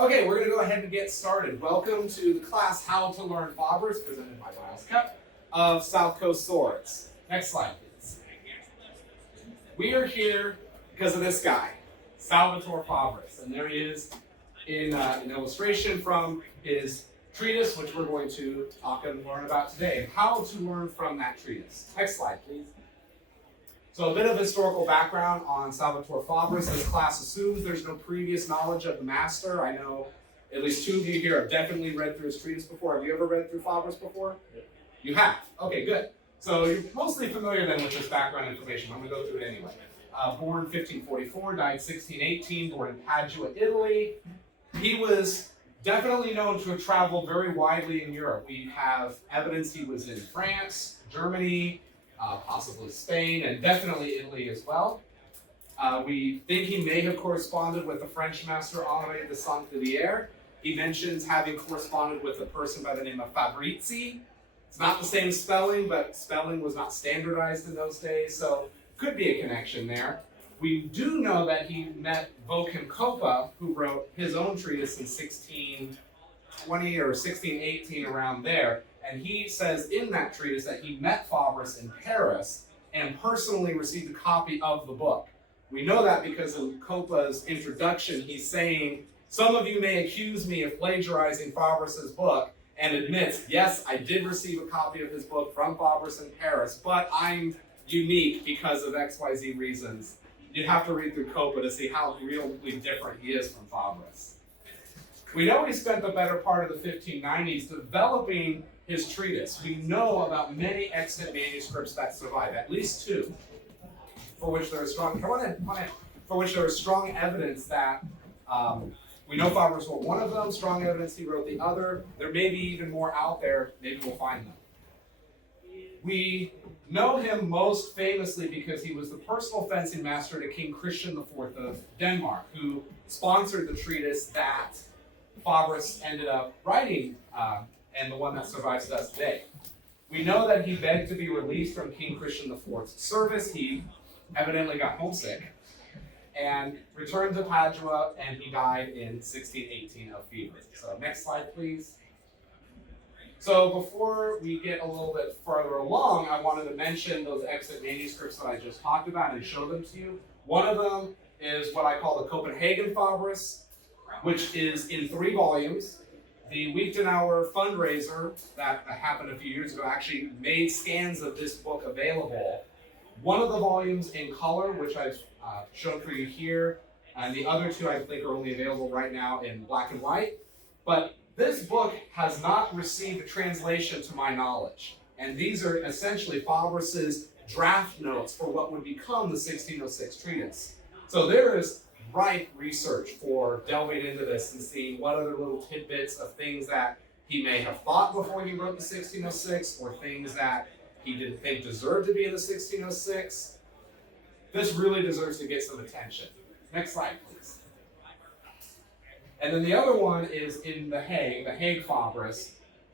Okay, we're going to go ahead and get started. Welcome to the class How to Learn Fabris, presented by Myles Cupp of South Coast Swords. Next slide, please. We are here because of this guy, Salvatore Fabris, and there he is in an illustration from his treatise, which we're going to talk and learn about today, and how to learn from that treatise. Next slide, please. So a bit of historical background on Salvatore Fabris. This class assumes there's no previous knowledge of the master. I know at least two of you here have definitely read through his treatise before. Have you ever read through Fabris before? Yeah. You have? Okay, good. So you're mostly familiar then with this background information. I'm going to go through it anyway. Born 1544, died 1618, born in Padua, Italy. He was definitely known to have traveled very widely in Europe. We have evidence he was in France, Germany, possibly Spain, and definitely Italy as well. We think he may have corresponded with the French master Henri de Saint-Hilaire. He mentions having corresponded with a person by the name of Fabris. It's not the same spelling, but spelling was not standardized in those days, so could be a connection there. We do know that he met Voken Cupp, who wrote his own treatise in 1620 or 1618, around there. And he says in that treatise that he met Fabris in Paris and personally received a copy of the book. We know that because in Cupp's introduction, he's saying, some of you may accuse me of plagiarizing Fabris's book, and admits, yes, I did receive a copy of his book from Fabris in Paris, but I'm unique because of XYZ reasons. You'd have to read through Cupp to see how really different he is from Fabris. We know he spent the better part of the 1590s developing his treatise. We know about many extant manuscripts that survive, at least two, for which there is strong, for which there is strong evidence that we know Fabris wrote one of them, strong evidence he wrote the other. There may be even more out there, maybe we'll find them. We know him most famously because he was the personal fencing master to King Christian IV of Denmark, who sponsored the treatise that Fabris ended up writing, and the one that survives to us today. We know that he begged to be released from King Christian IV's service. He evidently got homesick and returned to Padua, and he died in 1618 of fever. So next slide, please. So before we get a little bit further along, I wanted to mention those extant manuscripts that I just talked about and show them to you. One of them is what I call the Copenhagen Fabris, which is in 3 volumes. The Wichtenauer fundraiser that happened a few years ago actually made scans of this book available. One of the volumes in color, which I've shown for you here, and the other 2 I think are only available right now in black and white. But this book has not received a translation to my knowledge. And these are essentially Fabris's draft notes for what would become the 1606 treatise. So there is ripe research for delving into this and seeing what other little tidbits of things that he may have thought before he wrote the 1606, or things that he didn't think deserved to be in the 1606. This really deserves to get some attention. Next slide, please. And then the other one is in the Hague Fabris.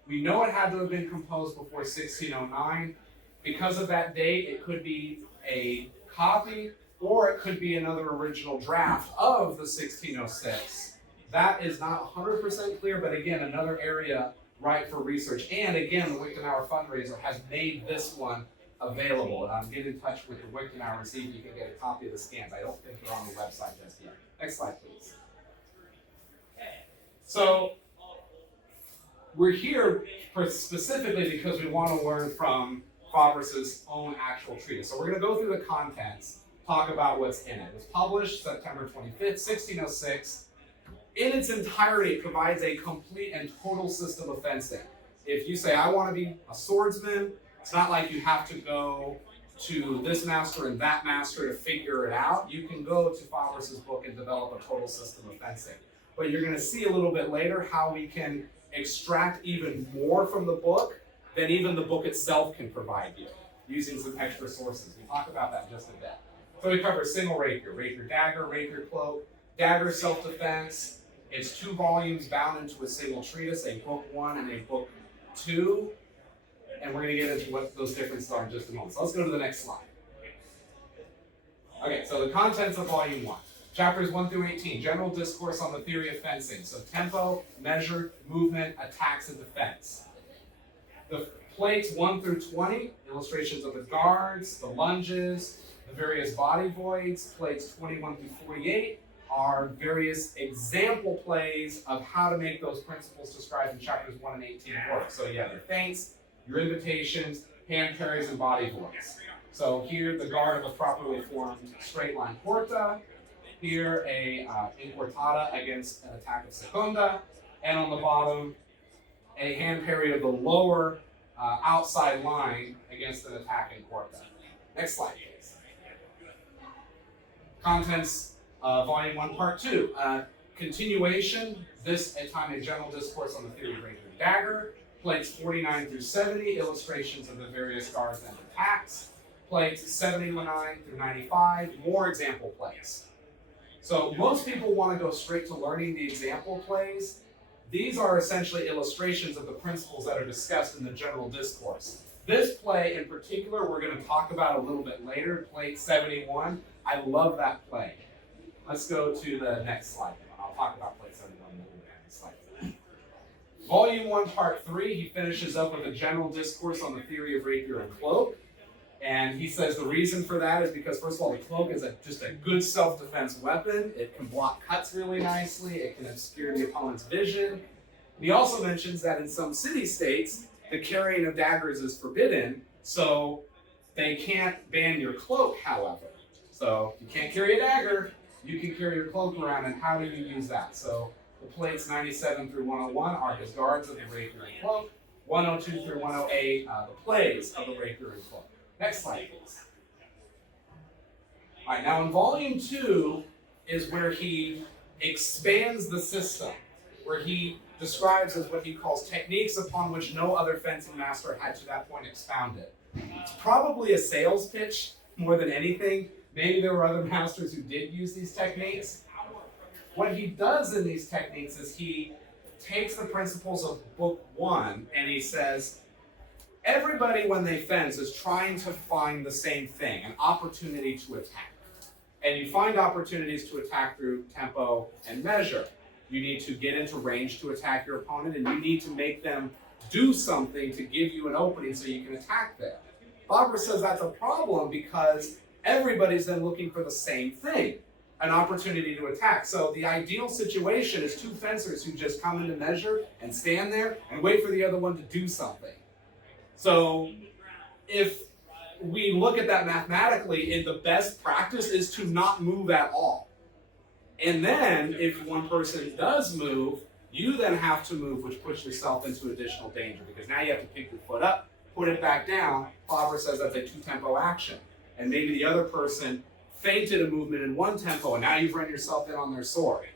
We know it had to have been composed before 1609. Because of that date, it could be a copy, or it could be another original draft of the 1606. That is not 100% clear, but again, another area ripe for research. And again, the Wichtenauer fundraiser has made this one available. Get in touch with the Wichtenauer and see if you can get a copy of the scans. I don't think they're on the website just yet. Next slide, please. So we're here specifically because we want to learn from Fabris's own actual treatise. So we're going to go through the contents, talk about what's in it. It was published September 25th, 1606. In its entirety, it provides a complete and total system of fencing. If you say, I want to be a swordsman, it's not like you have to go to this master and that master to figure it out. You can go to Fabris's book and develop a total system of fencing. But you're going to see a little bit later how we can extract even more from the book than even the book itself can provide you, using some extra sources. We'll talk about that in just a bit. So we cover single rapier, rapier dagger, rapier cloak, dagger self-defense. It's 2 volumes bound into a single treatise, a book 1 and a book 2. And we're going to get into what those differences are in just a moment. So let's go to the next slide. Okay, so the contents of volume 1. Chapters 1 through 18, general discourse on the theory of fencing. So tempo, measure, movement, attacks, and defense. The plates 1 through 20, illustrations of the guards, the lunges, the various body voids. Plates 21 through 48 are various example plays of how to make those principles described in chapters 1 and 18 work. So you have your feints, your invitations, hand carries, and body voids. So here, the guard of a properly formed straight line porta. Here, a inquartada against an attack of seconda. And on the bottom, a hand parry of the lower outside line against an attack in quarta. Next slide, please. Contents, Volume 1, Part 2. Continuation, this time a general discourse on the theory of rapier and dagger. Plates 49 through 70, illustrations of the various guards and attacks. Plates 79 through 95, more example plays. So most people want to go straight to learning the example plays. These are essentially illustrations of the principles that are discussed in the general discourse. This play in particular, we're going to talk about a little bit later, plate 71. I love that play. Let's go to the next slide. I'll talk about plate 71 a little bit next slide. Volume 1, Part 3, he finishes up with a general discourse on the theory of rapier and cloak. And he says the reason for that is because, first of all, the cloak is just a good self-defense weapon. It can block cuts really nicely. It can obscure the opponent's vision. He also mentions that in some city-states, the carrying of daggers is forbidden, so they can't ban your cloak, however. So you can't carry a dagger, you can carry your cloak around, and how do you use that? So the plates 97 through 101 are his guards of the rapier and cloak. 102 through 108, the plays of the rapier and cloak. Next slide, please. All right, now in Volume 2 is where he expands the system, where he describes as what he calls techniques upon which no other fencing master had to that point expounded. It's probably a sales pitch more than anything. Maybe there were other masters who did use these techniques. What he does in these techniques is he takes the principles of Book 1 and he says, everybody, when they fence, is trying to find the same thing, an opportunity to attack. And you find opportunities to attack through tempo and measure. You need to get into range to attack your opponent, and you need to make them do something to give you an opening so you can attack them. Fabris says that's a problem because everybody's then looking for the same thing, an opportunity to attack. So the ideal situation is two fencers who just come into measure and stand there and wait for the other one to do something. So if we look at that mathematically, the best practice is to not move at all. And then if one person does move, you then have to move, which puts yourself into additional danger because now you have to pick your foot up, put it back down. Fabris says that's a two-tempo action. And maybe the other person feinted a movement in one tempo, and now you've run yourself in on their sword.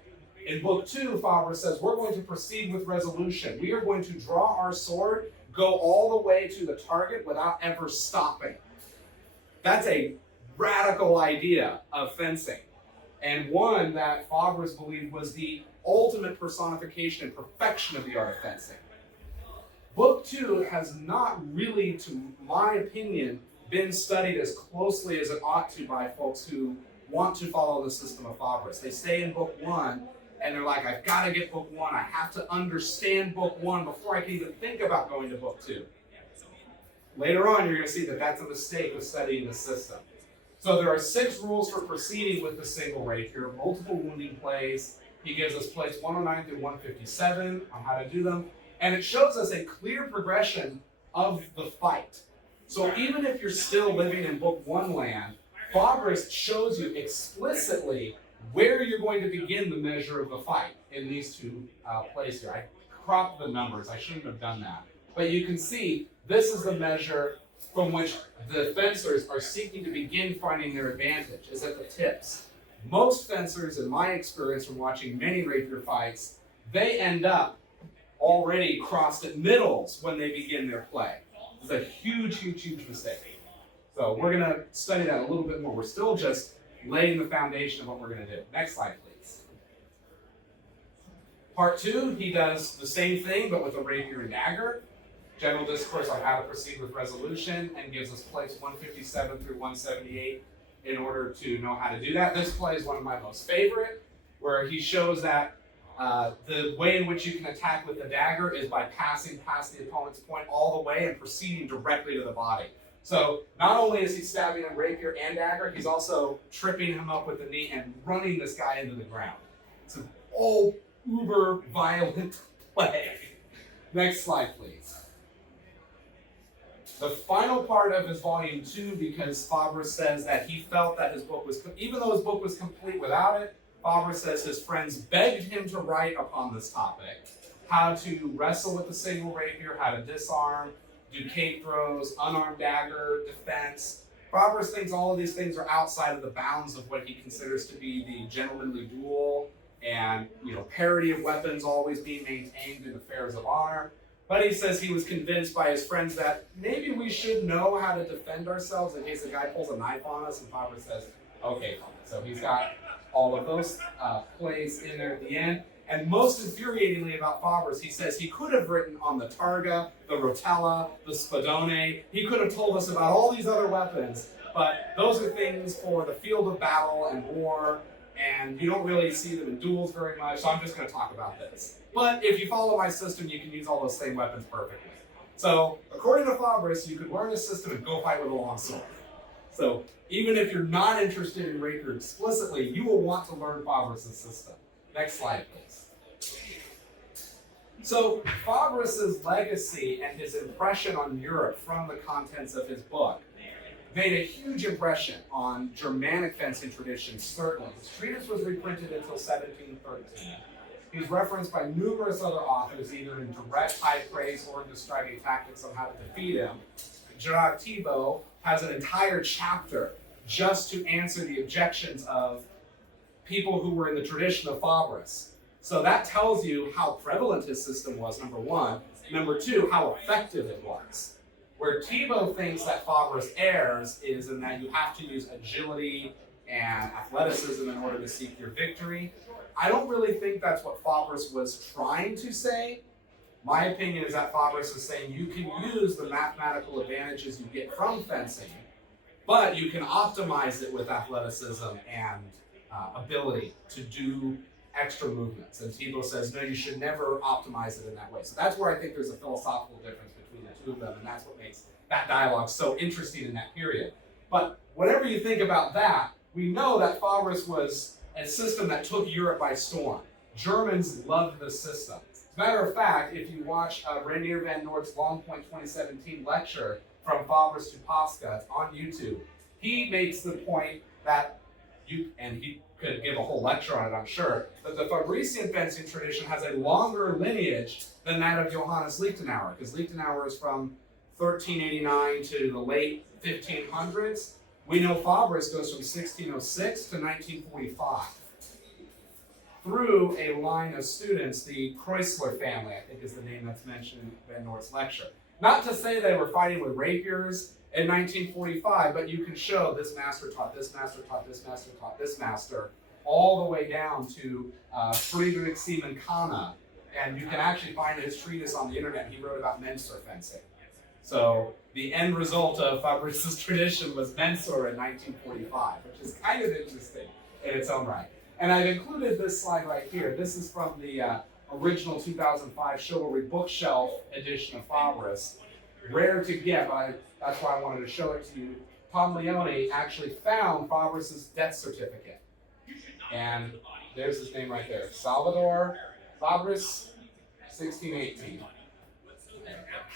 In Book 2, Fabris says, we're going to proceed with resolution. We are going to draw our sword, go all the way to the target without ever stopping. That's a radical idea of fencing, and one that Fabris believed was the ultimate personification and perfection of the art of fencing. Book 2 has not really, to my opinion, been studied as closely as it ought to by folks who want to follow the system of Fabris. They stay in Book 1, and they're like, I've got to get Book 1. I have to understand Book 1 before I can even think about going to Book 2. Later on, you're going to see that that's a mistake of studying the system. So there are 6 rules for proceeding with the single rapier, multiple wounding plays. He gives us plays 109 through 157 on how to do them. And it shows us a clear progression of the fight. So even if you're still living in Book 1 land, Fabris shows you explicitly where you're going to begin the measure of the fight in these 2 plays here. I cropped the numbers. I shouldn't have done that. But you can see this is the measure from which the fencers are seeking to begin finding their advantage, is at the tips. Most fencers, in my experience from watching many rapier fights, they end up already crossed at middles when they begin their play. It's a huge, huge, huge mistake. So we're going to study that a little bit more. We're still just laying the foundation of what we're going to do. Next slide, please. Part 2, he does the same thing, but with a rapier and dagger. General discourse on how to proceed with resolution, and gives us plates 157 through 178. in order to know how to do that. This play is one of my most favorite, where he shows that the way in which you can attack with the dagger is by passing past the opponent's point all the way and proceeding directly to the body. So not only is he stabbing him rapier and dagger, he's also tripping him up with the knee and running this guy into the ground. It's an all uber violent play. Next slide, please. The final part of his volume 2, because Fabris says that he felt that his book was, even though his book was complete without it, Fabris says his friends begged him to write upon this topic, how to wrestle with the single rapier, how to disarm, do cape throws, unarmed dagger, defense. Fabris thinks all of these things are outside of the bounds of what he considers to be the gentlemanly duel and, parity of weapons always being maintained in affairs of honor. But he says he was convinced by his friends that maybe we should know how to defend ourselves in case a guy pulls a knife on us, and Fabris says, okay, fine. So he's got all of those plays in there at the end. And most infuriatingly about Fabris, he says he could have written on the targa, the rotella, the spadone. He could have told us about all these other weapons, but those are things for the field of battle and war, and you don't really see them in duels very much, so I'm just going to talk about this. But if you follow my system, you can use all those same weapons perfectly. So, according to Fabris, you could learn this system and go fight with a long sword. So, even if you're not interested in rapier explicitly, you will want to learn Fabris' system. Next slide, please. So, Fabris' legacy and his impression on Europe from the contents of his book made a huge impression on Germanic fencing traditions, certainly. His treatise was reprinted until 1713. He's referenced by numerous other authors, either in direct high praise or in describing tactics on how to defeat him. Gerard Thibault has an entire chapter just to answer the objections of people who were in the tradition of Fabris. So that tells you how prevalent his system was, number one. Number two, how effective it was. Where Thibault thinks that Fabris errs is in that you have to use agility and athleticism in order to seek your victory. I don't really think that's what Fabris was trying to say. My opinion is that Fabris is saying you can use the mathematical advantages you get from fencing, but you can optimize it with athleticism and ability to do extra movements. And Thibault says, no, you should never optimize it in that way. So that's where I think there's a philosophical difference between the two of them, and that's what makes that dialogue so interesting in that period. But whatever you think about that, we know that Fabris was a system that took Europe by storm. Germans loved this system. As a matter of fact, if you watch Rainier van Noort's Long Point 2017 lecture from Fabris to Pascha on YouTube, he makes the point that and he could give a whole lecture on it, I'm sure, that the Fabrician fencing tradition has a longer lineage than that of Johannes Lichtenauer, because Lichtenauer is from 1389 to the late 1500s. We know Fabris goes from 1606 to 1945 through a line of students, the Kreusler family, I think is the name that's mentioned in Van Noort's lecture. Not to say they were fighting with rapiers in 1945, but you can show this master taught this master taught this master taught this master, all the way down to Friedrich Seehnan-Kahne, and you can actually find his treatise on the internet. He wrote about Mensur fencing. So the end result of Fabris' tradition was Mensur in 1945, which is kind of interesting in its own right. And I've included this slide right here. This is from the original 2005 Chivalry bookshelf edition of Fabris. Rare to get, but that's why I wanted to show it to you. Tom Leone actually found Fabris' death certificate. And there's his name right there. Salvador Fabris, 1618.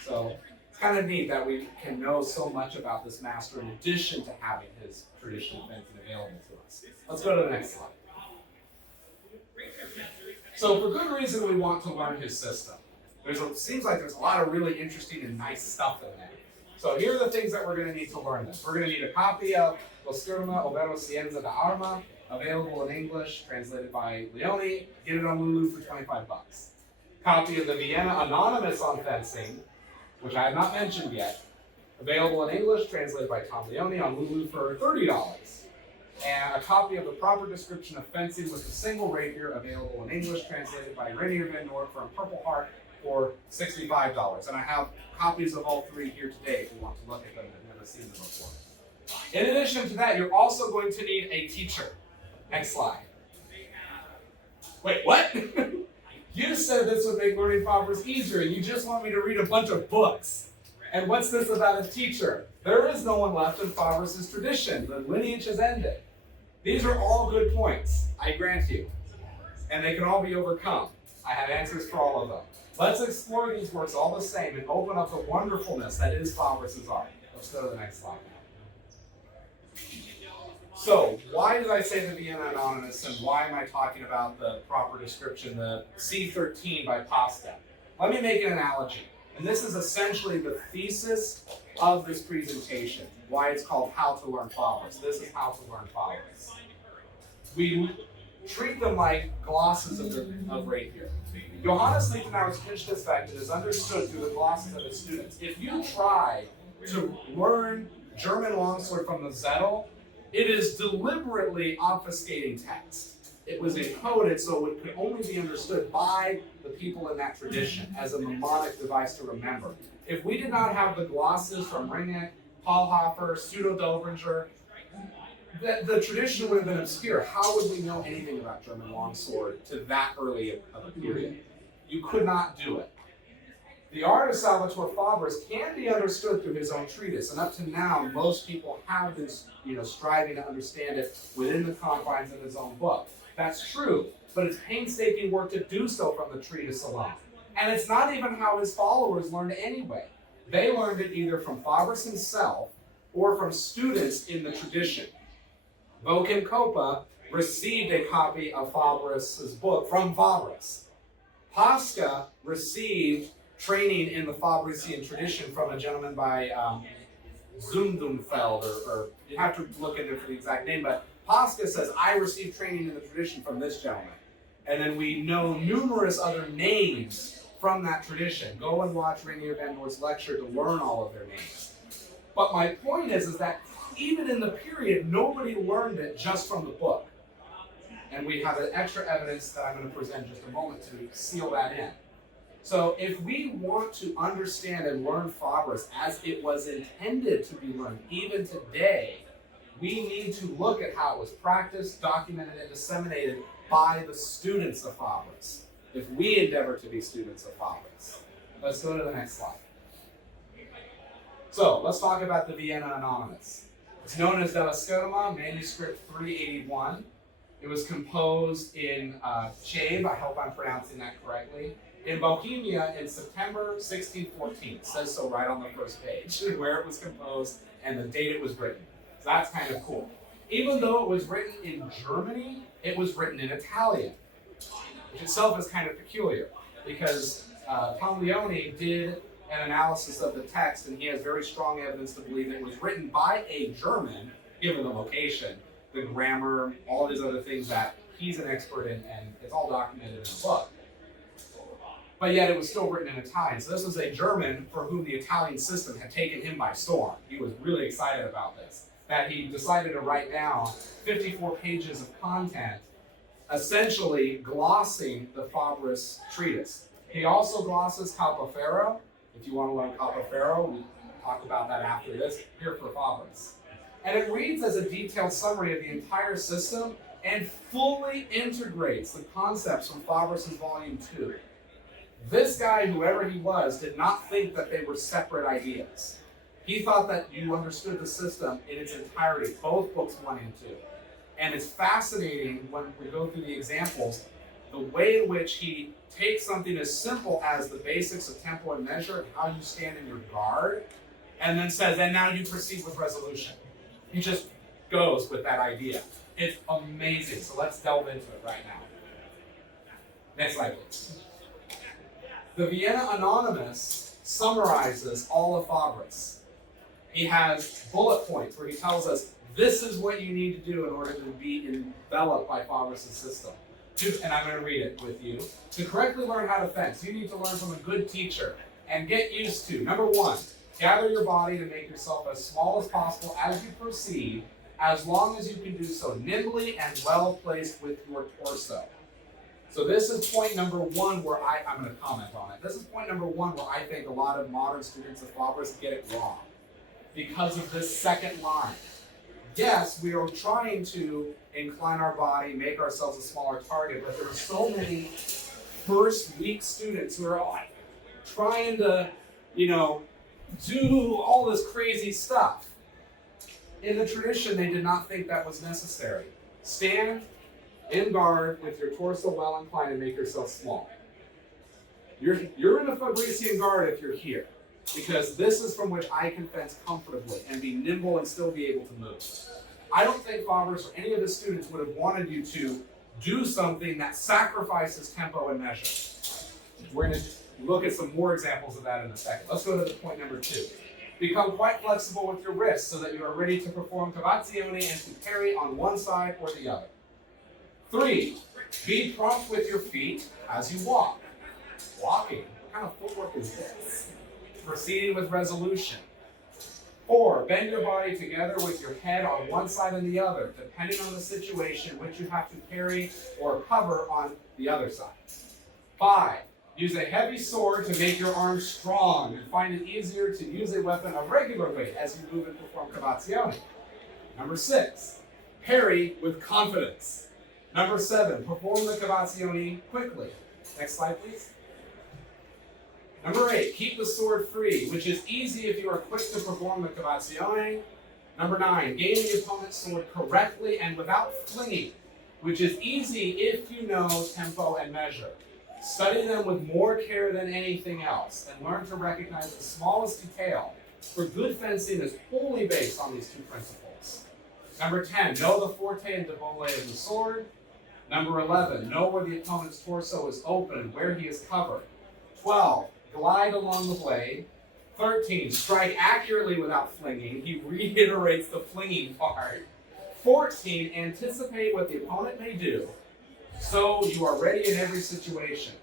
So it's kind of neat that we can know so much about this master in addition to having his traditional fencing available to us. Let's go to the next slide. So for good reason we want to learn his system. Seems like there's a lot of really interesting and nice stuff in there. So here are the things that we're going to need to learn this. We're going to need a copy of Los Sturma Overo Cienza de Arma, available in English, translated by Leone. Get it on Lulu for 25 bucks. Copy of the Vienna Anonymous on Fencing, which I have not mentioned yet, available in English, translated by Tom Leone on Lulu for $30. And a copy of the proper description of fencing with a single rapier, available in English, translated by Rainier van Noort from Purple Heart for $65. And I have copies of all three here today if you want to look at them and have never seen them before. In addition to that, you're also going to need a teacher. Next slide. Wait, what? You said this would make learning Fabris easier, and you just want me to read a bunch of books. And what's this about a teacher? There is no one left in Fabris' tradition. The lineage has ended. These are all good points, I grant you. And they can all be overcome. I have answers for all of them. Let's explore these works all the same and open up the wonderfulness that is Fabris' art. Let's go to the next slide now. So, why did I say the Vienna Anonymous, and why am I talking about the proper description, the C13 by Pasca? Let me make an analogy. And this is essentially the thesis of this presentation, why it's called How to Learn Fabris. This is How to Learn Fabris. We treat them like glosses of Rapier. Johannes Lichtenauer's finished effect is understood through the glosses of his students. If you try to learn German longsword from the Zettel, it is deliberately obfuscating text. It was encoded so it could only be understood by the people in that tradition as a mnemonic device to remember. If we did not have the glosses from Ringek, Paulhofer, Pseudo-Dobringer, the tradition would have been obscure. How would we know anything about German longsword to that early of a period? You could not do it. The art of Salvatore Fabris can be understood through his own treatise, and up to now, most people have been, striving to understand it within the confines of his own book. That's true, but it's painstaking work to do so from the treatise alone. And it's not even how his followers learned anyway. They learned it either from Fabris himself or from students in the tradition. Voken Kopa received a copy of Fabris' book from Fabris. Pasca received training in the Fabrician tradition from a gentleman by Zundenfeld, or you have to look into it for the exact name, but Pasca says, I received training in the tradition from this gentleman. And then we know numerous other names from that tradition. Go and watch Rainier Van Noort's lecture to learn all of their names. But my point is that even in the period, nobody learned it just from the book. And we have an extra evidence that I'm going to present in just a moment to seal that in. So if we want to understand and learn Fabris as it was intended to be learned, even today, we need to look at how it was practiced, documented, and disseminated by the students of Fabris, if we endeavor to be students of Fabris. Let's go to the next slide. So let's talk about the Vienna Anonymous. It's known as Della Scherma, manuscript 381. It was composed in Chave, I hope I'm pronouncing that correctly, in Bohemia in September 1614. It says so right on the first page, where it was composed and the date it was written. So that's kind of cool. Even though it was written in Germany, it was written in Italian, which itself is kind of peculiar, because Tom Leone did an analysis of the text, and he has very strong evidence to believe it was written by a German, given the location, the grammar, all these other things that he's an expert in, and it's all documented in the book. But yet it was still written in Italian. So this was a German for whom the Italian system had taken him by storm. He was really excited about this, that he decided to write down 54 pages of content, essentially glossing the Fabris treatise. He also glosses Capoferro. If you want to learn Capoferro, we'll talk about that after this, here for Fabris. And it reads as a detailed summary of the entire system and fully integrates the concepts from Fabris' Volume 2. This guy, whoever he was, did not think that they were separate ideas. He thought that you understood the system in its entirety, both books 1 and 2. And it's fascinating when we go through the examples, the way in which he takes something as simple as the basics of tempo and measure and how you stand in your guard, and then says, and now you proceed with resolution. He just goes with that idea. It's amazing. So let's delve into it right now. Next slide, please. The Vienna Anonymous summarizes all of Fabris. He has bullet points where he tells us, this is what you need to do in order to be enveloped by Fabris' system. And I'm going to read it with you. To correctly learn how to fence, you need to learn from a good teacher and get used to, number 1, gather your body to make yourself as small as possible as you proceed, as long as you can do so nimbly and well placed with your torso. So this is point number 1 where I'm going to comment on it. This is point number 1 where I think a lot of modern students of Fabris get it wrong because of this second line. yes, we are trying to incline our body, make ourselves a smaller target, but there are so many first week students who are like trying to, do all this crazy stuff. In the tradition, they did not think that was necessary. Stand in guard with your torso well inclined and make yourself small. You're in a Fabrician guard if you're here, because this is from which I can fence comfortably and be nimble and still be able to move. I don't think Fabris or any of his students would have wanted you to do something that sacrifices tempo and measure. We're going to look at some more examples of that in a second. Let's go to point number 2. Become quite flexible with your wrists so that you are ready to perform cavazione and to parry on one side or the other. 3, be prompt with your feet as you walk. Walking, what kind of footwork is this? Proceeding with resolution. 4, bend your body together with your head on one side and the other, depending on the situation which you have to parry or cover on the other side. 5, use a heavy sword to make your arms strong and find it easier to use a weapon of regular weight as you move and perform cavazione. Number 6, parry with confidence. Number 7, perform the cavazione quickly. Next slide, please. Number 8, keep the sword free, which is easy if you are quick to perform the cavazione. Number 9, gain the opponent's sword correctly and without flinging, which is easy if you know tempo and measure. Study them with more care than anything else, and learn to recognize the smallest detail, for good fencing is wholly based on these 2 principles. Number 10, know the forte and debole of the sword. Number 11, know where the opponent's torso is open and where he is covered. 12, glide along the blade. 13, strike accurately without flinging. He reiterates the flinging part. 14, anticipate what the opponent may do, so you are ready in every situation.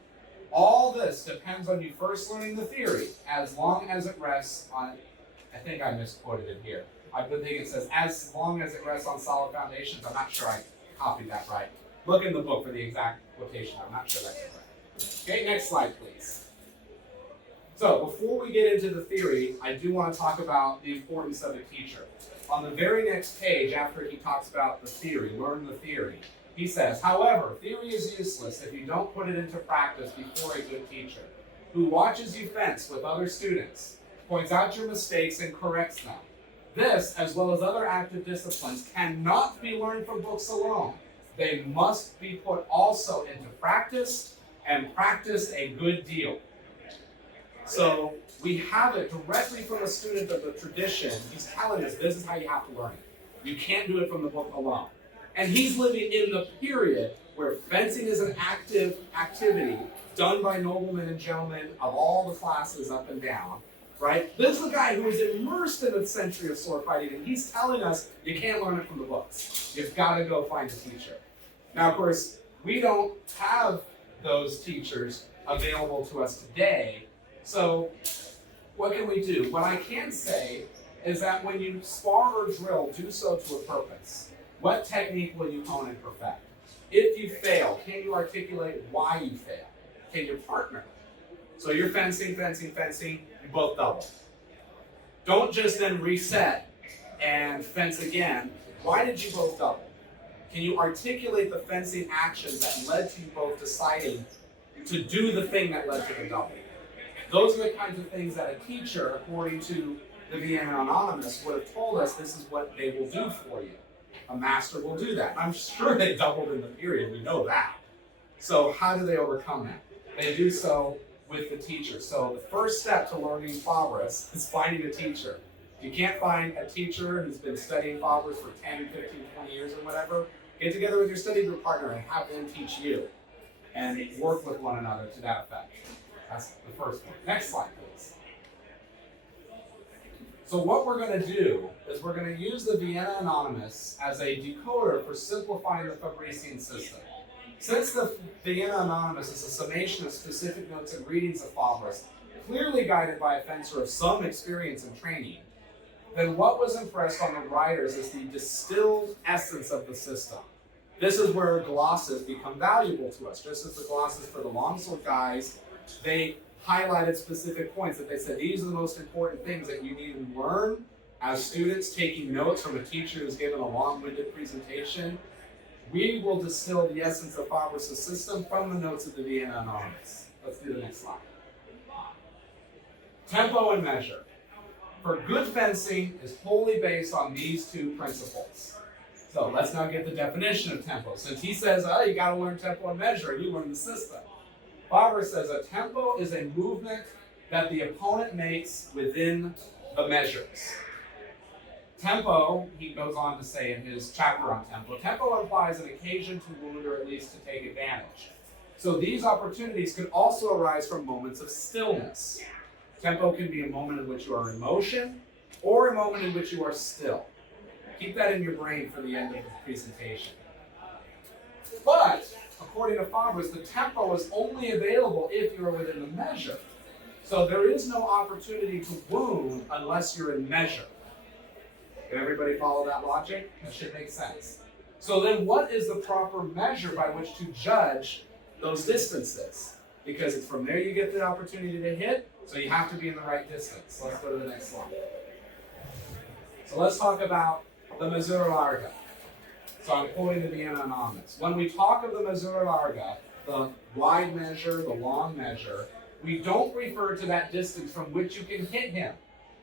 All this depends on you first learning the theory, as long as it rests on, I think I misquoted it here. I think it says, as long as it rests on solid foundations. I'm not sure I copied that right. Look in the book for the exact quotation. I'm not sure that's correct. Okay, next slide, please. So before we get into the theory, I do want to talk about the importance of a teacher. On the very next page, after he talks about the theory, learn the theory, he says, however, theory is useless if you don't put it into practice before a good teacher, who watches you fence with other students, points out your mistakes and corrects them. This, as well as other active disciplines, cannot be learned from books alone. They must be put also into practice, and practiced a good deal. So we have it directly from a student of the tradition. He's telling us this is how you have to learn it. You can't do it from the book alone. And he's living in the period where fencing is an active activity done by noblemen and gentlemen of all the classes up and down, right? This is a guy who is immersed in a century of sword fighting, and he's telling us you can't learn it from the books. You've got to go find a teacher. Now, of course, we don't have those teachers available to us today, so what can we do? What I can say is that when you spar or drill, do so to a purpose. What technique will you hone and perfect? If you fail, can you articulate why you fail? Can you partner? So you're fencing, you both double. Don't just then reset and fence again. Why did you both double? Can you articulate the fencing actions that led to you both deciding to do the thing that led to the double? Those are the kinds of things that a teacher, according to the Vienna Anonymous, would have told us this is what they will do for you. A master will do that. I'm sure they doubled in the period, we know that. So how do they overcome that? They do so with the teacher. So the first step to learning Fabris is finding a teacher. If you can't find a teacher who's been studying Fabris for 10, 15, 20 years or whatever, get together with your study group partner and have them teach you. And work with one another to that effect. That's the first one. Next slide, please. So what we're going to do is we're going to use the Vienna Anonymous as a decoder for simplifying the Fabrician system. Since the Vienna Anonymous is a summation of specific notes and readings of Fabris, clearly guided by a fencer of some experience and training, then what was impressed on the writers is the distilled essence of the system. This is where glosses become valuable to us. Just as the glosses for the longsword guys, they highlighted specific points that they said these are the most important things that you need to learn as students taking notes from a teacher who's given a long-winded presentation, we will distill the essence of Fabris' system from the notes of the Vienna Anonymous. Let's do the next slide. Tempo and measure. For good fencing is wholly based on these two principles. So let's now get the definition of tempo. Since he says, oh, you got to learn tempo and measure, you learn the system. Fabris says a tempo is a movement that the opponent makes within the measures. Tempo, he goes on to say in his chapter on tempo, tempo implies an occasion to wound or at least to take advantage. So these opportunities could also arise from moments of stillness. Tempo can be a moment in which you are in motion or a moment in which you are still. Keep that in your brain for the end of the presentation. But, according to Fabris, the tempo is only available if you are within the measure. So there is no opportunity to wound unless you're in measure. Can everybody follow that logic? That should make sense. So then what is the proper measure by which to judge those distances? Because it's from there you get the opportunity to hit, so you have to be in the right distance. Let's go to the next slide. So let's talk about the misura larga. So I'm quoting the Vienna Anonymous. When we talk of the misura larga, the wide measure, the long measure, we don't refer to that distance from which you can hit him,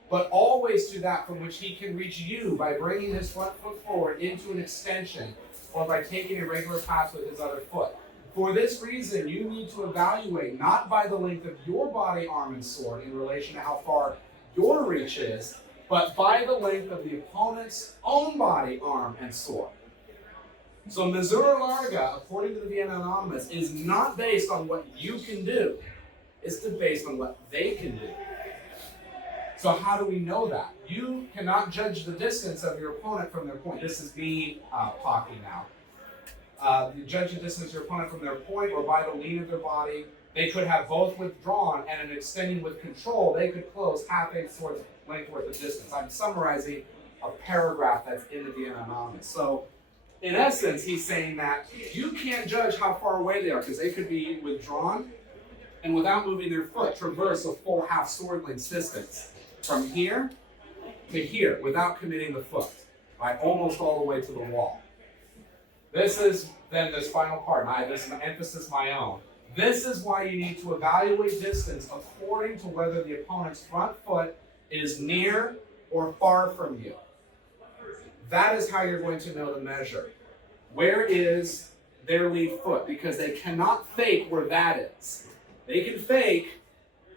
but always to that from which he can reach you by bringing his front foot forward into an extension or by taking a regular pass with his other foot. For this reason, you need to evaluate not by the length of your body, arm, and sword in relation to how far your reach is, but by the length of the opponent's own body, arm, and sword. So misura larga, according to the Vienna Anonymous, is not based on what you can do. It's based on what they can do. So how do we know that? You cannot judge the distance of your opponent from their point. This is me talking now. You judge the distance of your opponent from their point or by the lean of their body. They could have both withdrawn and in extending with control, they could close half a sword's length worth of distance. I'm summarizing a paragraph that's in the Vienna Anonymous. So in essence, he's saying that you can't judge how far away they are because they could be withdrawn and without moving their foot, traverse a full half sword length distance from here to here without committing the foot, right? Almost all the way to the wall. This is then this final part, this is an emphasis my own. This is why you need to evaluate distance according to whether the opponent's front foot is near or far from you. That is how you're going to know the measure. Where is their lead foot? Because they cannot fake where that is. They can fake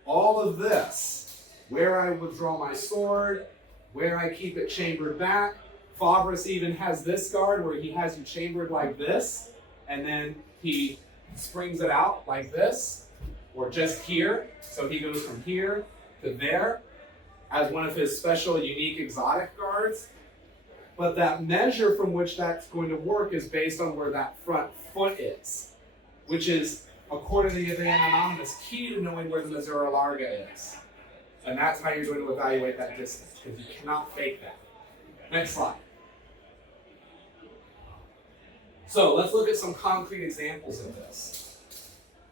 all of this, where I withdraw my sword, where I keep it chambered back. Fabris even has this guard where he has you chambered like this, and then he springs it out like this, or just here. So he goes from here to there as one of his special, unique, exotic guards. But that measure from which that's going to work is based on where that front foot is, which is, according to the Vienna Anonymous, key to knowing where the misura larga is. And that's how you're going to evaluate that distance, because you cannot fake that. Next slide. So let's look at some concrete examples of this.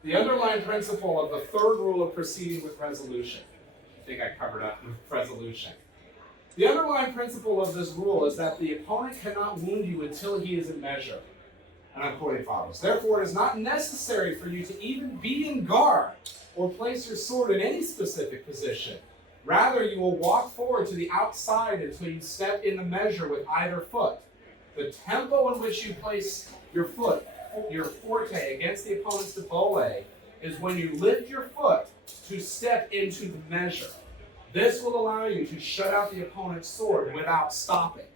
The underlying principle of the third rule of proceeding with resolution. I think I covered up with resolution. The underlying principle of this rule is that the opponent cannot wound you until he is in measure. And I'm quoting Fabris. Therefore, it is not necessary for you to even be in guard or place your sword in any specific position. Rather, you will walk forward to the outside until you step in the measure with either foot. The tempo in which you place your foot, your forte, against the opponent's debole is when you lift your foot to step into the measure. This will allow you to shut out the opponent's sword without stopping.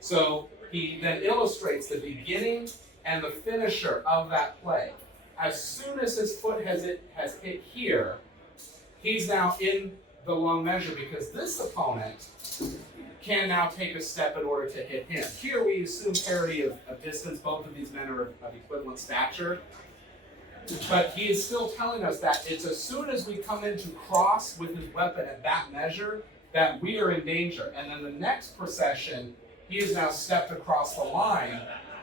So he then illustrates the beginning and the finisher of that play. As soon as his foot has hit here, he's now in the long measure because this opponent can now take a step in order to hit him. Here we assume parity of distance. Both of these men are of equivalent stature. But he is still telling us that it's as soon as we come in to cross with his weapon at that measure that we are in danger. And then the next procession, he has now stepped across the line,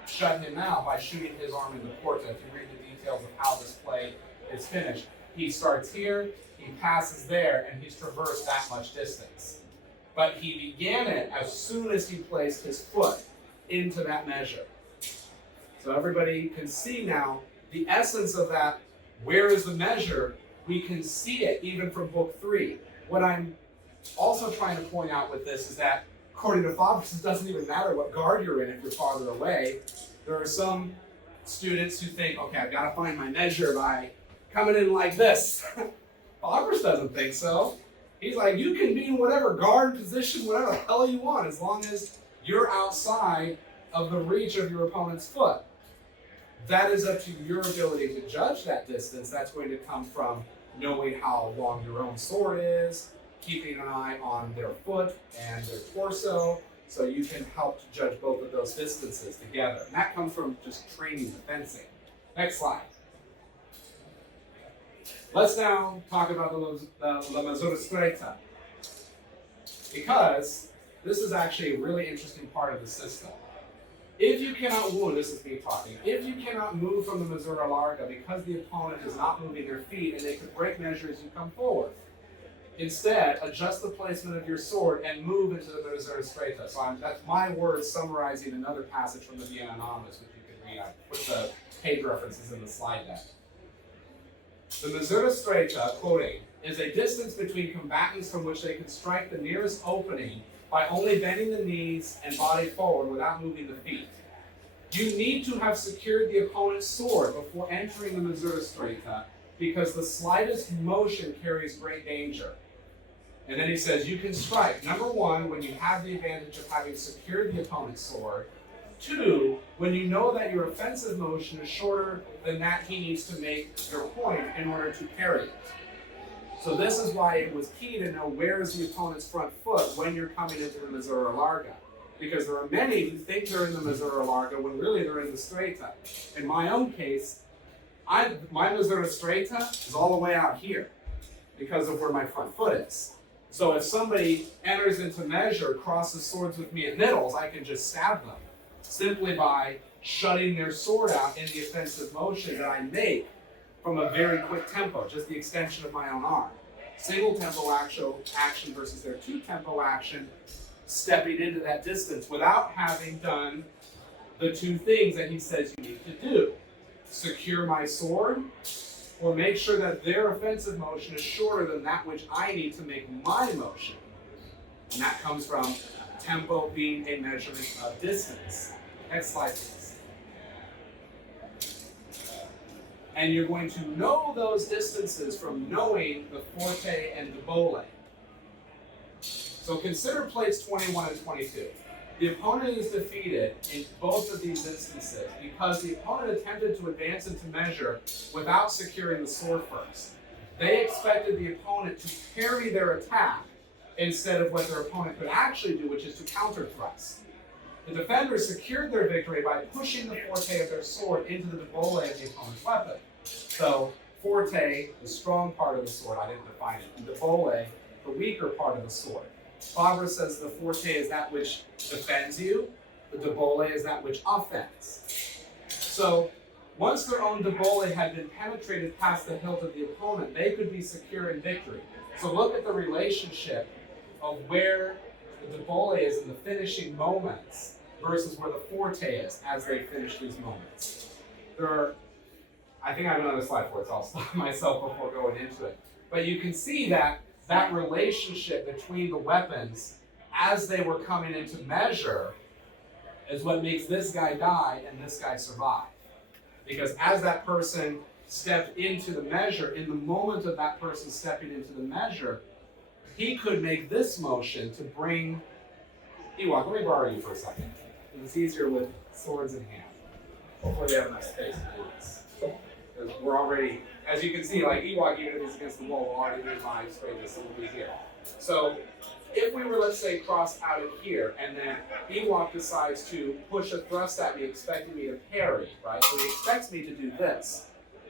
shutting him out by shooting his arm in the porta. If you read the details of how this play is finished, he starts here, he passes there, and he's traversed that much distance. but he began it as soon as he placed his foot into that measure. So everybody can see now the essence of that. Where is the measure? We can see it even from book 3. What I'm also trying to point out with this is that according to Fabris, it doesn't even matter what guard you're in if you're farther away. There are some students who think, okay, I've got to find my measure by coming in like this. Fabris doesn't think so. He's like, you can be in whatever guard position, whatever the hell you want, as long as you're outside of the reach of your opponent's foot. That is up to your ability to judge that distance. That's going to come from knowing how long your own sword is, keeping an eye on their foot and their torso, so you can help to judge both of those distances together. And that comes from just training the fencing. Next slide. Let's now talk about la misura stretta, because this is actually a really interesting part of the system. If you cannot wound, this is me talking, if you cannot move from the misura larga because the opponent is not moving their feet and they could break measure as you come forward, instead, adjust the placement of your sword and move into the misura stretta. So that's my words summarizing another passage from the Vienna which you can read. I put the page references in the slide deck. The misura stretta, quoting, is a distance between combatants from which they can strike the nearest opening by only bending the knees and body forward without moving the feet. You need to have secured the opponent's sword before entering the misura stretta because the slightest motion carries great danger. And then he says, you can strike, number 1, when you have the advantage of having secured the opponent's sword. 2, when you know that your offensive motion is shorter than that he needs to make your point in order to parry it. So this is why it was key to know where is the opponent's front foot when you're coming into the misura larga. Because there are many who think they're in the misura larga when really they're in the stretta. In my own case, my misura stretta is all the way out here because of where my front foot is. So if somebody enters into measure, crosses swords with me at middles, I can just stab them simply by shutting their sword out in the offensive motion that I make from a very quick tempo, just the extension of my own arm. Single tempo action versus their 2-tempo action, stepping into that distance without having done the 2 things that he says you need to do. Secure my sword, or make sure that their offensive motion is shorter than that which I need to make my motion. And that comes from tempo being a measurement of distance. Next slide, please. And you're going to know those distances from knowing the forte and debole. So consider plates 21 and 22. The opponent is defeated in both of these instances because the opponent attempted to advance into measure without securing the sword first. They expected the opponent to parry their attack instead of what their opponent could actually do, which is to counter thrust. The defenders secured their victory by pushing the forte of their sword into the debole of the opponent's weapon. So forte, the strong part of the sword, I didn't define it, and debole, the weaker part of the sword. Fabris says the forte is that which defends you, the debole is that which offends. So once their own debole had been penetrated past the hilt of the opponent, they could be secure in victory. So look at the relationship of where the debole is in the finishing moments versus where the forte is as they finish these moments. I think I have another slide for it, so I'll stop myself before going into it. But you can see that relationship between the weapons as they were coming into measure is what makes this guy die and this guy survive. Because as that person stepped into the measure, in the moment of that person stepping into the measure, he could make this motion to bring... Ewok, let me borrow you for a second. It's easier with swords in hand. Hopefully we have enough space to do this. Because we're already, as you can see, like Ewok, even if he's against the wall, will already be my straight this will be here. So if we were, let's say, crossed out of here, and then Ewok decides to push a thrust at me, expecting me to parry, right? So he expects me to do this,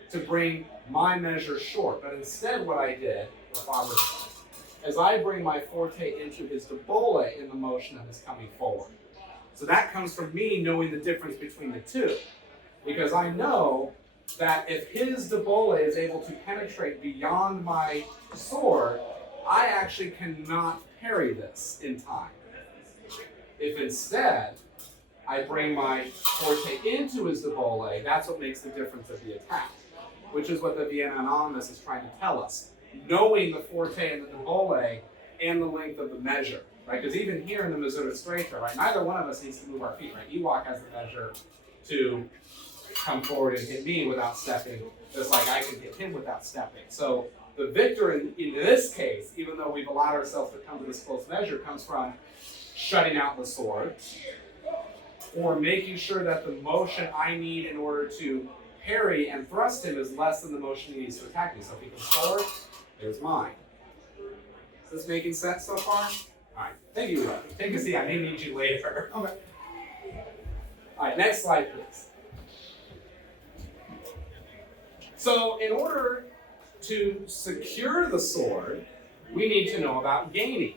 to bring my measure short. But instead what I did, is I bring my forte into his debole in the motion of his coming forward. So that comes from me knowing the difference between the two. Because I know that if his debole is able to penetrate beyond my sword, I actually cannot parry this in time. If instead, I bring my forte into his debole, that's what makes the difference of the attack, which is what the Vienna Anonymous is trying to tell us. Knowing the forte and the debole and the length of the measure, right? Because even here in the Missouri Straighter, right, neither one of us needs to move our feet, right? Ewok has the measure to come forward and hit me without stepping, just like I can hit him without stepping. So the victor in this case, even though we've allowed ourselves to come to this close measure, comes from shutting out the sword, or making sure that the motion I need in order to parry and thrust him is less than the motion he needs to attack me. So if he comes forward, there's mine. Is this making sense so far? All right, thank you. Take a seat. I may need you later. Okay. All right, next slide, please. So in order to secure the sword, we need to know about gaining,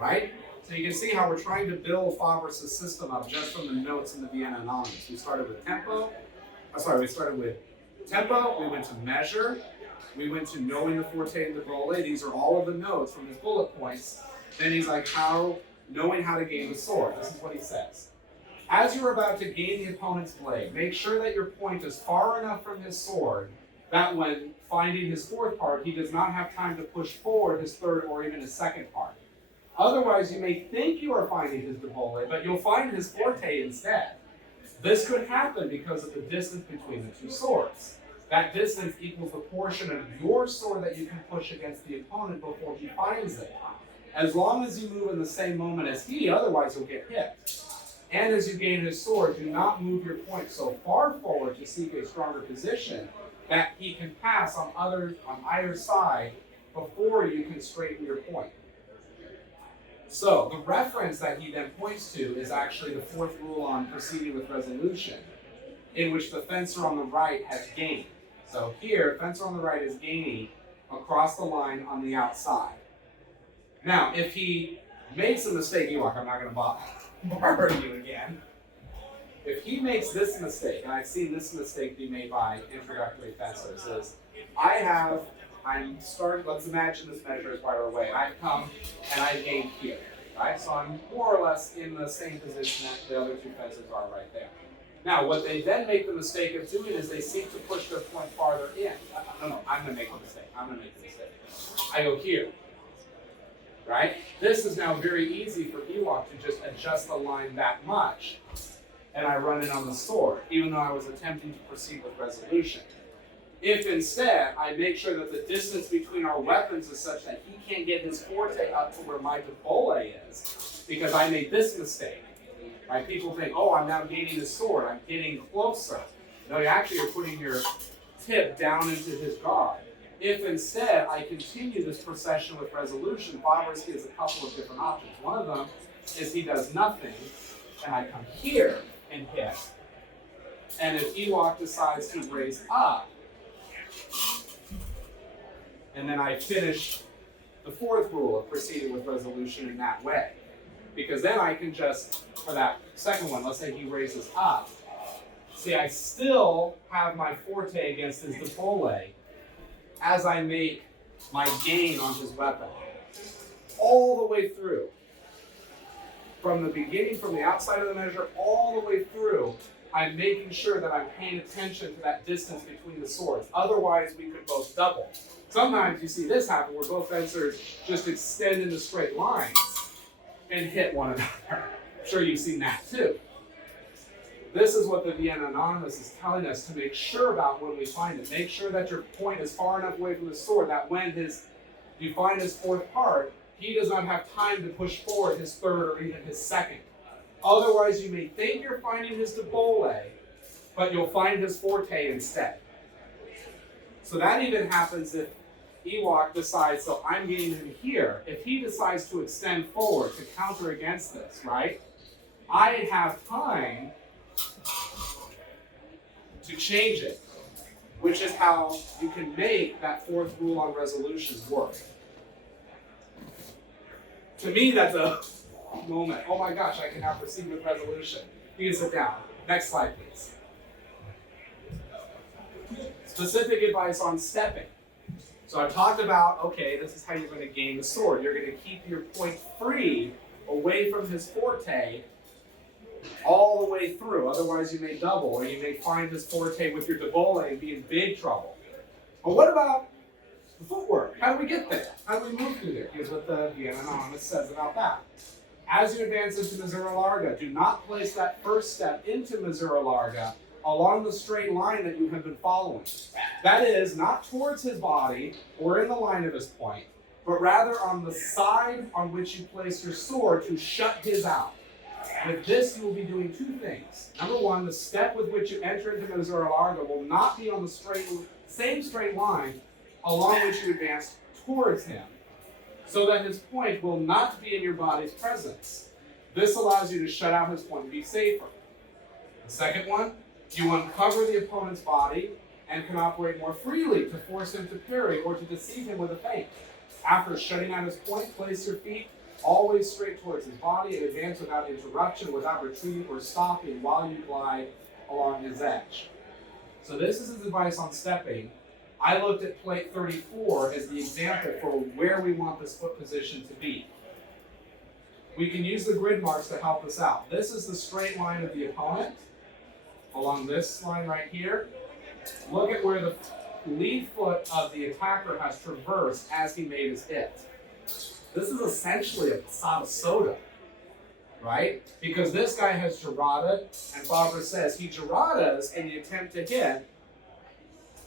right? So you can see how we're trying to build Fabris' system up just from the notes in the Vienna Anonymous. We started with tempo. We started with tempo. We went to measure. We went to knowing the forte and the debole. These are all of the notes from his bullet points. Then he's like, knowing how to gain the sword. This is what he says. As you're about to gain the opponent's blade, make sure that your point is far enough from his sword that when finding his fourth part, he does not have time to push forward his third or even his second part. Otherwise, you may think you are finding his debole, but you'll find his forte instead. This could happen because of the distance between the two swords. That distance equals the portion of your sword that you can push against the opponent before he finds it. As long as you move in the same moment as he, otherwise you'll get hit. And as you gain his sword, do not move your point so far forward to seek a stronger position that he can pass on either side before you can straighten your point. So the reference that he then points to is actually the fourth rule on proceeding with resolution, in which the fencer on the right has gained. So here, fencer on the right is gaining across the line on the outside. Now, if he makes a mistake, Ewok, I'm not going to bother you again. If he makes this mistake, and I've seen this mistake be made by introductory fencers, is let's imagine this measure is right away. I've come and I've gained here, right? So I'm more or less in the same position that the other two fencers are right there. Now, what they then make the mistake of doing is they seek to push their point farther in. No, I'm going to make the mistake. I go here, right? This is now very easy for Ewok to just adjust the line that much, and I run in on the sword, even though I was attempting to proceed with resolution. If instead, I make sure that the distance between our weapons is such that he can't get his forte up to where my debole is, because I made this mistake. Right? People think, oh, I'm now gaining the sword, I'm getting closer. No, you actually are putting your tip down into his guard. If instead I continue this procession with resolution, Fabris gives a couple of different options. One of them is he does nothing, and I come here and hit. And if Ewok decides to raise up, and then I finish the fourth rule of proceeding with resolution in that way. Because then I can just, for that second one, let's say he raises up. See, I still have my forte against his debole as I make my gain on his weapon. All the way through. From the beginning, from the outside of the measure, all the way through, I'm making sure that I'm paying attention to that distance between the swords. Otherwise, we could both double. Sometimes you see this happen where both fencers just extend into straight lines and hit one another. I'm sure you've seen that too. This is what the Vienna Anonymous is telling us to make sure about when we find it. Make sure that your point is far enough away from the sword that when you find his fourth part, he does not have time to push forward his third or even his second. Otherwise, you may think you're finding his debole, but you'll find his forte instead. So that even happens if Ewok decides, so I'm getting him here. If he decides to extend forward to counter against this, right? I have time to change it, which is how you can make that fourth rule on resolutions work. To me, that's a moment. Oh my gosh, I can now proceed with resolution. You can sit down. Next slide, please. Specific advice on stepping. So I've talked about, okay, this is how you're going to gain the sword. You're going to keep your point free away from his forte all the way through. Otherwise you may double, or you may find his forte with your debole and be in big trouble. But what about the footwork? How do we get there? How do we move through there? Here's what the Vienna says about that. As you advance into Missouri Larga, do not place that first step into Missouri Larga along the straight line that you have been following. That is, not towards his body or in the line of his point, but rather on the side on which you place your sword to shut his out. With this, you will be doing two things. Number one, the step with which you enter into Missouri Larga will not be on the same straight line along which you advance towards him, so that his point will not be in your body's presence. This allows you to shut out his point and be safer. The second one, you uncover the opponent's body and can operate more freely to force him to parry or to deceive him with a feint. After shutting out his point, place your feet always straight towards his body and advance without interruption, without retreating or stopping while you glide along his edge. So this is his advice on stepping. I looked at plate 34 as the example for where we want this foot position to be. We can use the grid marks to help us out. This is the straight line of the opponent along this line right here. Look at where the lead foot of the attacker has traversed as he made his hit. This is essentially a passata soda, right? Because this guy has gerata, and Fabris says he geratas in the attempt to hit,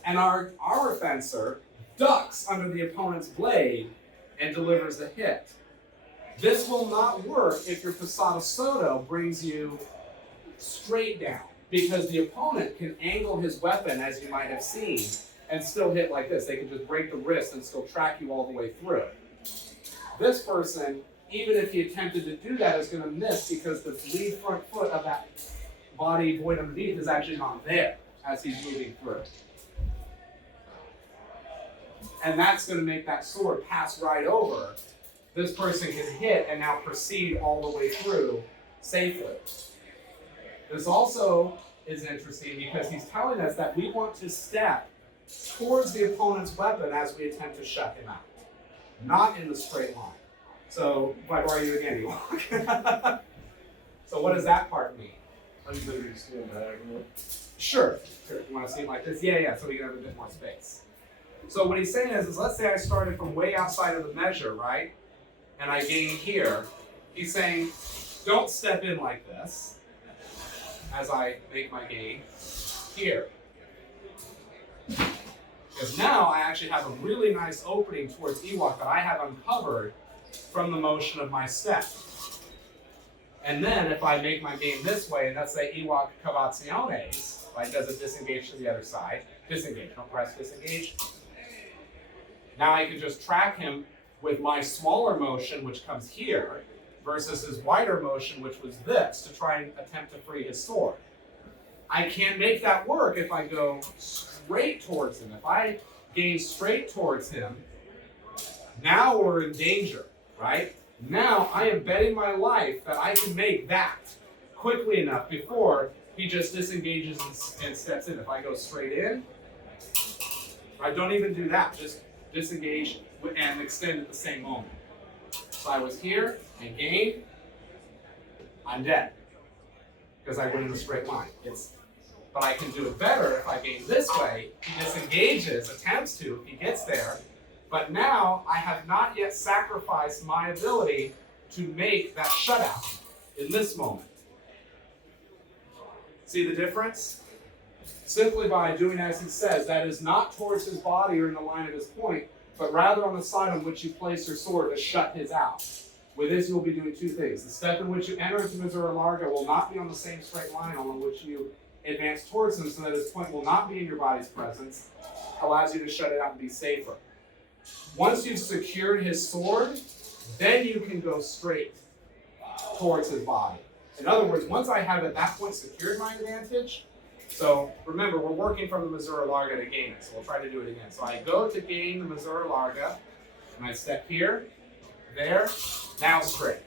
and our fencer ducks under the opponent's blade and delivers the hit. This will not work if your passata soda brings you straight down, because the opponent can angle his weapon, as you might have seen, and still hit like this. They can just break the wrist and still track you all the way through. This person, even if he attempted to do that, is going to miss because the lead front foot of that body void underneath is actually not there as he's moving through. And that's going to make that sword pass right over. This person can hit and now proceed all the way through safely. This also is interesting because he's telling us that we want to step towards the opponent's weapon as we attempt to shut him out, not in the straight line. So, if I borrow you again, you walk. So what does that part mean? I'm literally still diagonal. Sure. You want to see it like this? Yeah, so we can have a bit more space. So what he's saying is let's say I started from way outside of the measure, right? And I gain here. He's saying, don't step in like this as I make my gain here. Because now I actually have a really nice opening towards Ewok that I have uncovered from the motion of my step. And then if I make my gain this way, and let's say Ewok Cavaciones, like does a disengage to the other side, disengage, don't press disengage. Now I can just track him with my smaller motion, which comes here, versus his wider motion, which was this, to try and attempt to free his sword. I can't make that work if I go straight towards him. If I gain straight towards him, now we're in danger, right? Now I am betting my life that I can make that quickly enough before he just disengages and steps in. If I go straight in, I don't even do that, just disengage and extend at the same moment. If I was here and gained, I'm dead because I went in a straight line. But I can do it better if I gain this way. He disengages, attempts to, if he gets there. But now I have not yet sacrificed my ability to make that shutout in this moment. See the difference? Simply by doing as he says, that is not towards his body or in the line of his point, but rather on the side on which you place your sword to shut his out. With this, you will be doing two things. The step in which you enter into Missouri Larga will not be on the same straight line on which you advance towards him, so that his point will not be in your body's presence, allows you to shut it out and be safer. Once you've secured his sword, then you can go straight towards his body. In other words, once I have at that point secured my advantage, so remember, we're working from the Missouri Larga to gain it, so we'll try to do it again. So I go to gain the Missouri Larga, and I step here, there, now straight.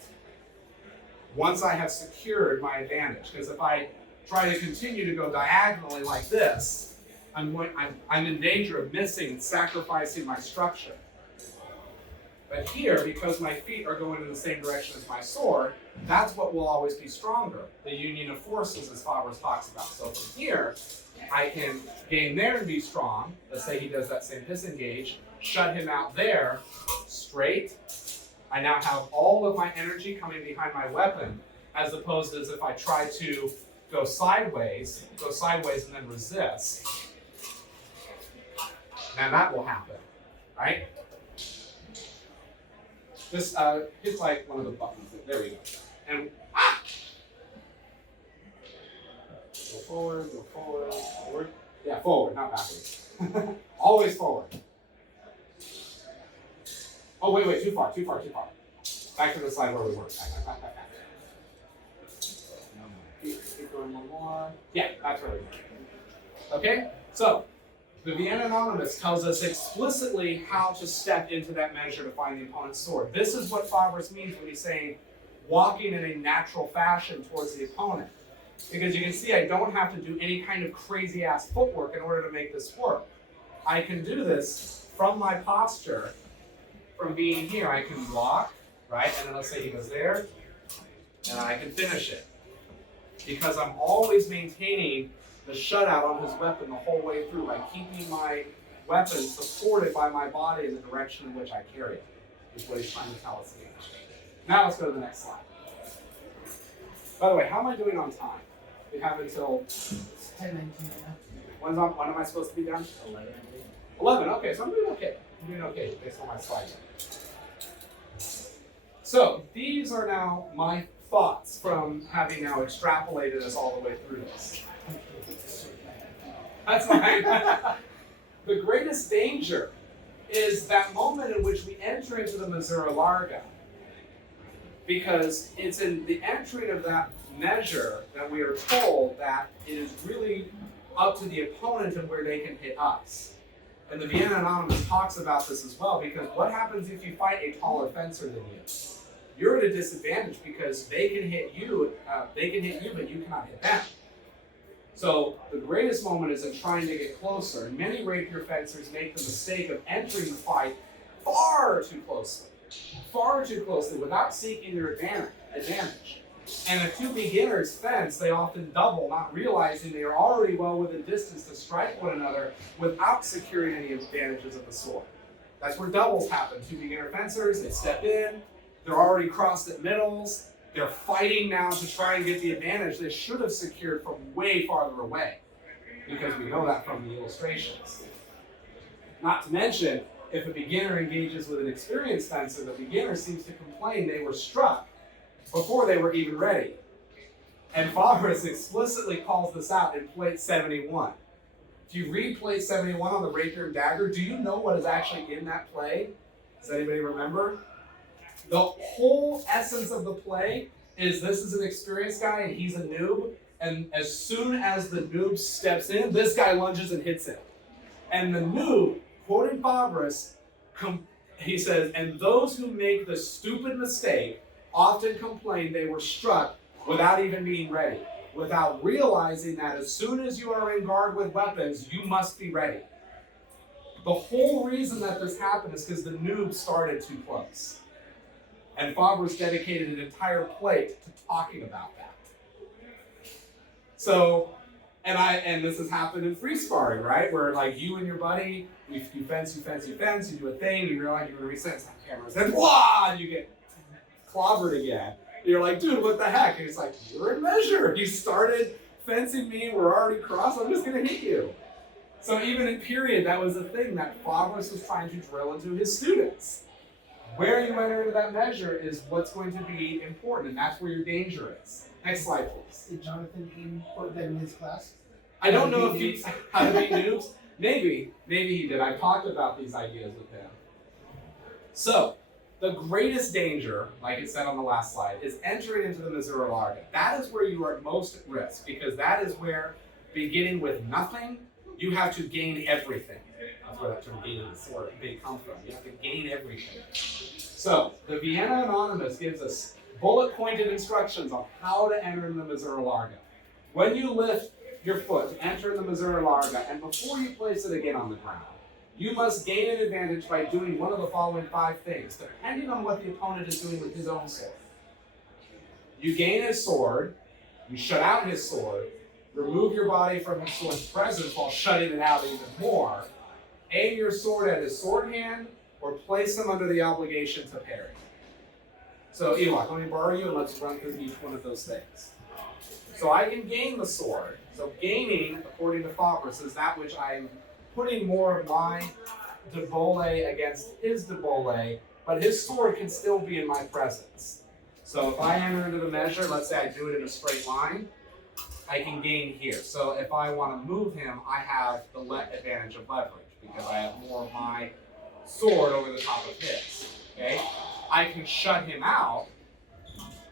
Once I have secured my advantage, because if I try to continue to go diagonally like this, I'm in danger of missing and sacrificing my structure. But here, because my feet are going in the same direction as my sword, that's what will always be stronger. The union of forces, as Fabris talks about. So from here, I can gain there and be strong. Let's say he does that same disengage, shut him out there, straight. I now have all of my energy coming behind my weapon, as opposed to as if I try to go sideways and then resist. Now that will happen, right? This hit like one of the buttons. There we go. And go forward, forward. Yeah, forward, not backwards. Always forward. Oh, wait, too far. Back to the slide where we were. Back. Keep going one more. Yeah, that's where we were. Okay, so the Vienna Anonymous tells us explicitly how to step into that measure to find the opponent's sword. This is what Fabris means when he's saying walking in a natural fashion towards the opponent. Because you can see I don't have to do any kind of crazy ass footwork in order to make this work. I can do this from my posture, from being here. I can walk, right? And then let's say he goes there, and I can finish it. Because I'm always maintaining the shutout on his weapon the whole way through by keeping my weapon supported by my body in the direction in which I carry it, is what he's trying to tell us here. Now let's go to the next slide. By the way, how am I doing on time? We have until 10:19. When am I supposed to be done? 11. Okay, so I'm doing okay based on my slide. So these are now my thoughts from having now extrapolated us all the way through this. That's fine. The greatest danger is that moment in which we enter into the Missouri Larga, because it's in the entry of that measure that we are told that it is really up to the opponent and where they can hit us. And the Vienna Anonymous talks about this as well, because what happens if you fight a taller fencer than you? You're at a disadvantage because they can hit you, but you cannot hit them. So the greatest moment is in trying to get closer. And many rapier fencers make the mistake of entering the fight far too closely without seeking their advantage. And if two beginners fence, they often double, not realizing they are already well within distance to strike one another without securing any advantages of the sword. That's where doubles happen. Two beginner fencers, they step in, they're already crossed at middles, they're fighting now to try and get the advantage they should have secured from way farther away, because we know that from the illustrations. Not to mention, if a beginner engages with an experienced fencer, the beginner seems to complain they were struck before they were even ready. And Fabris explicitly calls this out in plate 71. If you read plate 71 on the Rapier and Dagger, do you know what is actually in that play? Does anybody remember? The whole essence of the play is this is an experienced guy and he's a noob, and as soon as the noob steps in, this guy lunges and hits him. And the noob, quoting Fabris, he says, and those who make the stupid mistake often complain they were struck without even being ready, without realizing that as soon as you are in guard with weapons, you must be ready. The whole reason that this happened is because the noob started too close. And Fabris dedicated an entire plate to talking about that. So, and this has happened in free sparring, right? Where like you and your buddy, you fence, you do a thing, you realize you're gonna reset, it's like cameras, and wah, and you get clobbered again. And you're like, dude, what the heck? And it's like, you're in measure. You started fencing me, we're already crossed, I'm just gonna hit you. So even in period, that was a thing that Fabris was trying to drill into his students. Where you enter into that measure is what's going to be important, and that's where your danger is. Next slide, please. Did Jonathan Dean put that in his class? I don't know if he how to beat noobs. Maybe he did. I talked about these ideas with him. So, the greatest danger, like it said on the last slide, is entering into the Missouri Larga. That is where you are most at risk, because that is where, beginning with nothing, you have to gain everything. That's where that term gaining the sword may come from. You have to gain everything. So, the Vienna Anonymous gives us bullet-pointed instructions on how to enter in the Missouri Larga. When you lift your foot to enter the Missouri Larga, and before you place it again on the ground, you must gain an advantage by doing one of the following 5 things, depending on what the opponent is doing with his own sword. You gain his sword, you shut out his sword, remove your body from his sword's presence while shutting it out even more, aim your sword at his sword hand, or place him under the obligation to parry. So Ewok, let me borrow you and let's run through each one of those things. So I can gain the sword. So gaining, according to Fabris, is that which I'm putting more of my debole against his debole, but his sword can still be in my presence. So if I enter into the measure, let's say I do it in a straight line, I can gain here. So if I want to move him, I have the advantage of leverage because I have more of my sword over the top of his. Okay? I can shut him out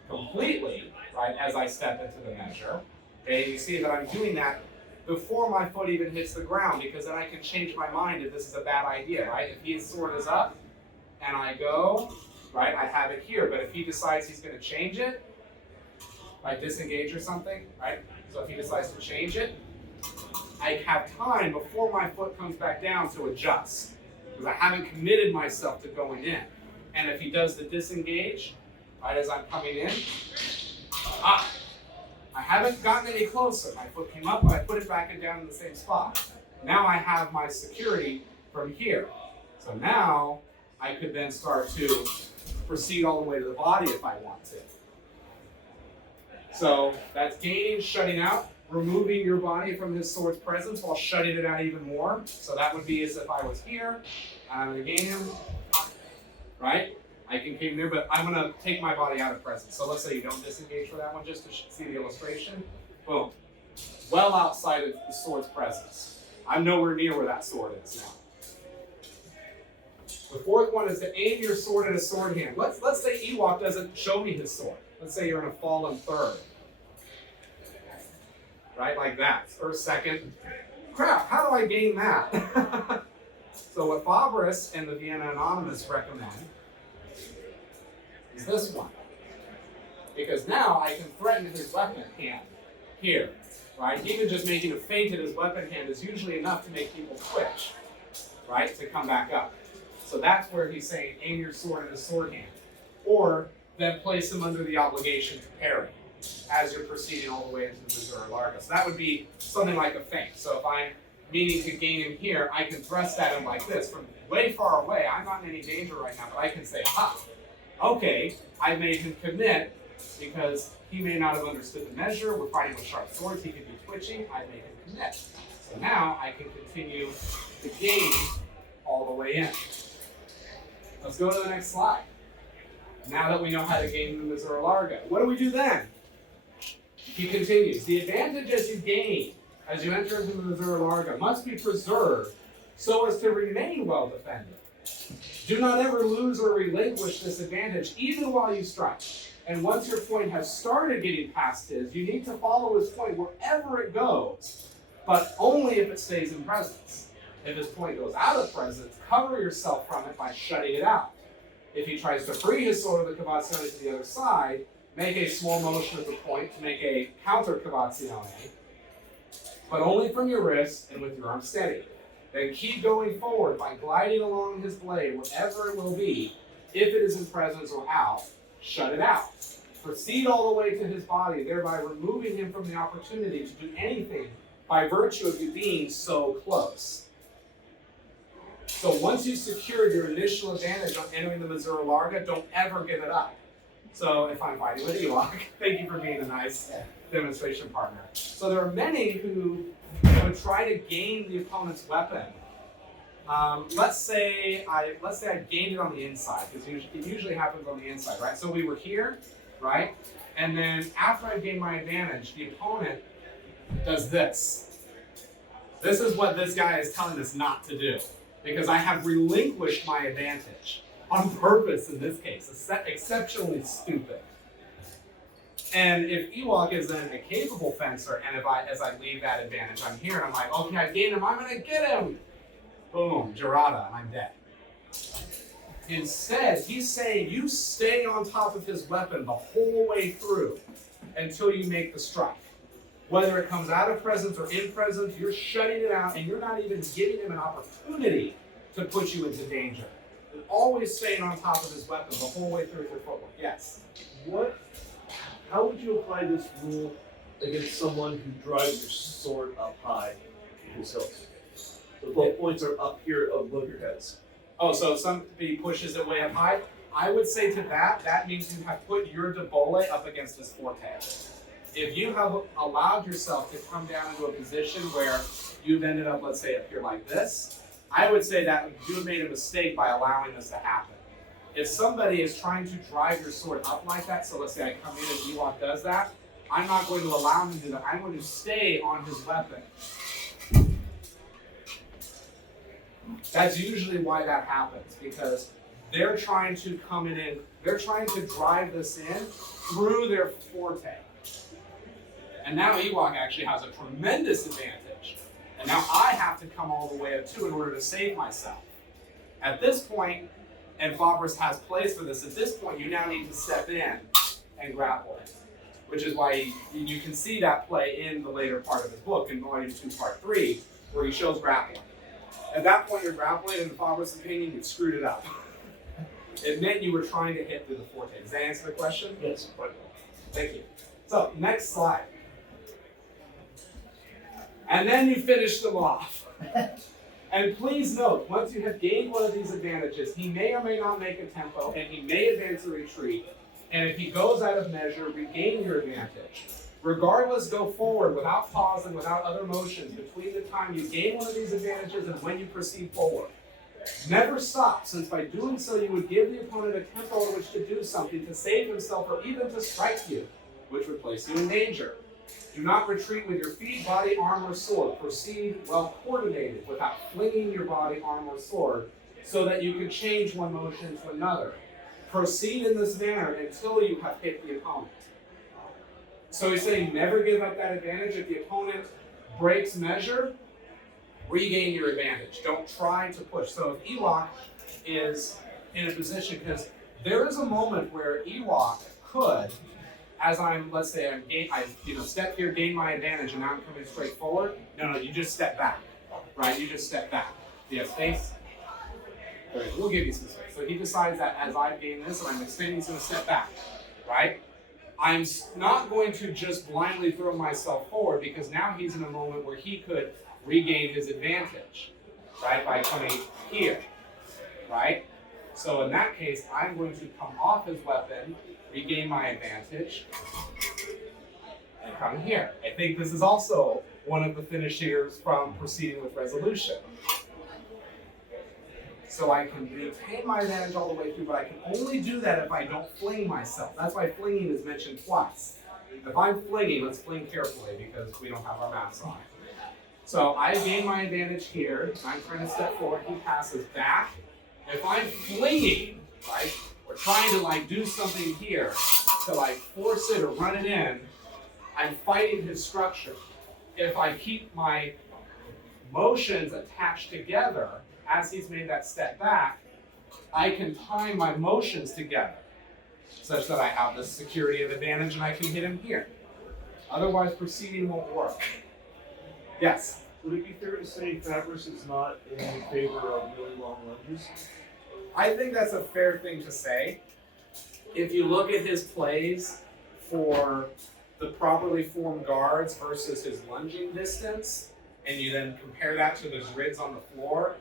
completely, right, as I step into the measure. Okay, you see that I'm doing that before my foot even hits the ground, because then I can change my mind if this is a bad idea, right? If his sword is up and I go, right, I have it here, but if he decides he's going to change it, like disengage or something, right? So if he decides to change it, I have time before my foot comes back down to adjust, because I haven't committed myself to going in. And if he does the disengage, right, as I'm coming in, I haven't gotten any closer. My foot came up, but I put it back and down in the same spot. Now I have my security from here. So now I could then start to proceed all the way to the body if I want to. So that's gaining, shutting out, removing your body from his sword's presence while shutting it out even more. So that would be as if I was here. I'm going to gain him, right? I can came there, but I'm going to take my body out of presence. So let's say you don't disengage for that one, just to see the illustration. Boom. Well outside of the sword's presence. I'm nowhere near where that sword is now. The fourth one is to aim your sword at a sword hand. Let's say Ewok doesn't show me his sword. Let's say you're in a fallen third. Right, like that. First, second. Crap, how do I gain that? So what Fabris and the Vienna Anonymous recommend is this one. Because now I can threaten his weapon hand here. Right? Even just making a feint at his weapon hand is usually enough to make people twitch. Right? To come back up. So that's where he's saying aim your sword at his sword hand. Or then place him under the obligation to parry as you're proceeding all the way into the Missouri Larga. So that would be something like a feint. So if I'm meaning to gain him here, I can thrust at him like this from way far away. I'm not in any danger right now, but I can say, ha, okay, I made him commit because he may not have understood the measure. We're fighting with sharp swords. He could be twitching. I made him commit. So now I can continue to gain all the way in. Let's go to the next slide. Now that we know how to gain the Missouri Larga, what do we do then? He continues, the advantages you gain as you enter into the Missouri Larga must be preserved so as to remain well defended. Do not ever lose or relinquish this advantage, even while you strike. And once your point has started getting past his, you need to follow his point wherever it goes, but only if it stays in presence. If his point goes out of presence, cover yourself from it by shutting it out. If he tries to free his sword of the cavazione to the other side, make a small motion of the point to make a counter cavazione, but only from your wrist and with your arm steady. Then keep going forward by gliding along his blade, wherever it will be. If it is in presence or out, shut it out. Proceed all the way to his body, thereby removing him from the opportunity to do anything by virtue of you being so close. So once you've secured your initial advantage on entering the Missouri Larga, don't ever give it up. So if I'm fighting with Ewok, thank you for being a nice demonstration partner. So there are many who would try to gain the opponent's weapon. Let's say I gained it on the inside, because it usually happens on the inside, right? So we were here, right? And then after I gain my advantage, the opponent does this. This is what this guy is telling us not to do, because I have relinquished my advantage on purpose in this case. It's exceptionally stupid. And if Ewok is then a capable fencer, and as I leave that advantage, I'm here and I'm like, okay, I've gained him, I'm gonna get him. Boom, errata, and I'm dead. Instead, he's saying you stay on top of his weapon the whole way through until you make the strike. Whether it comes out of presence or in presence, you're shutting it out and you're not even giving him an opportunity to put you into danger. You're always staying on top of his weapon the whole way through your footwork. Yes? How would you apply this rule against someone who drives your sword up high in his hilt? The both points are up here above your heads. Oh, so if somebody pushes it way up high, I would say to that means you have put your debole up against his forte. If you have allowed yourself to come down into a position where you've ended up, let's say, up here like this, I would say that you have made a mistake by allowing this to happen. If somebody is trying to drive your sword up like that, so let's say I come in and Ewok does that, I'm not going to allow him to do that. I'm going to stay on his weapon. That's usually why that happens, because they're trying to come in, they're trying to drive this in through their forte. And now Ewok actually has a tremendous advantage. And now I have to come all the way up too in order to save myself. At this point, and Fabris has plays for this, at this point you now need to step in and grapple it. Which is why you can see that play in the later part of his book, in Volume 2, Part 3, where he shows grappling. At that point you're grappling, and in Fabris' opinion, you screwed it up. It meant you were trying to hit through the forte. Does that answer the question? Yes, quite well. Thank you. So, next slide. And then you finish them off. And please note, once you have gained one of these advantages, he may or may not make a tempo, and he may advance a retreat. And if he goes out of measure, regain your advantage. Regardless, go forward without pause and without other motions between the time you gain one of these advantages and when you proceed forward. Never stop, since by doing so you would give the opponent a tempo in which to do something, to save himself, or even to strike you, which would place you in danger. Do not retreat with your feet, body, arm, or sword. Proceed well coordinated without flinging your body, arm, or sword, so that you can change one motion to another. Proceed in this manner until you have hit the opponent. So he's saying never give up that advantage. If the opponent breaks measure, regain your advantage. Don't try to push. So if Ewok is in a position, because there is a moment where Ewok could, as let's say I step here, gain my advantage, and now I'm coming straight forward. No, you just step back, right? You just step back. Do you have space? All right, we'll give you some space. So he decides that as I've gained this and I'm extending, he's going to step back, right? I'm not going to just blindly throw myself forward, because now he's in a moment where he could regain his advantage, right, by coming here, right? So in that case, I'm going to come off his weapon, regain my advantage, and come here. I think this is also one of the finishers from proceeding with resolution. So I can retain my advantage all the way through, but I can only do that if I don't fling myself. That's why flinging is mentioned twice. If I'm flinging, let's fling carefully because we don't have our maps on. So I gain my advantage here. I'm trying to step forward. He passes back. If I'm flinging, right, or trying to do something here to force it or run it in, I'm fighting his structure. If I keep my motions attached together as he's made that step back, I can time my motions together such that I have this security of advantage and I can hit him here. Otherwise, proceeding won't work. Yes? Would it be fair to say Fabris is not in favor of really long lunges? I think that's a fair thing to say. If you look at his plays for the properly formed guards versus his lunging distance, and you then compare that to the grids on the floor,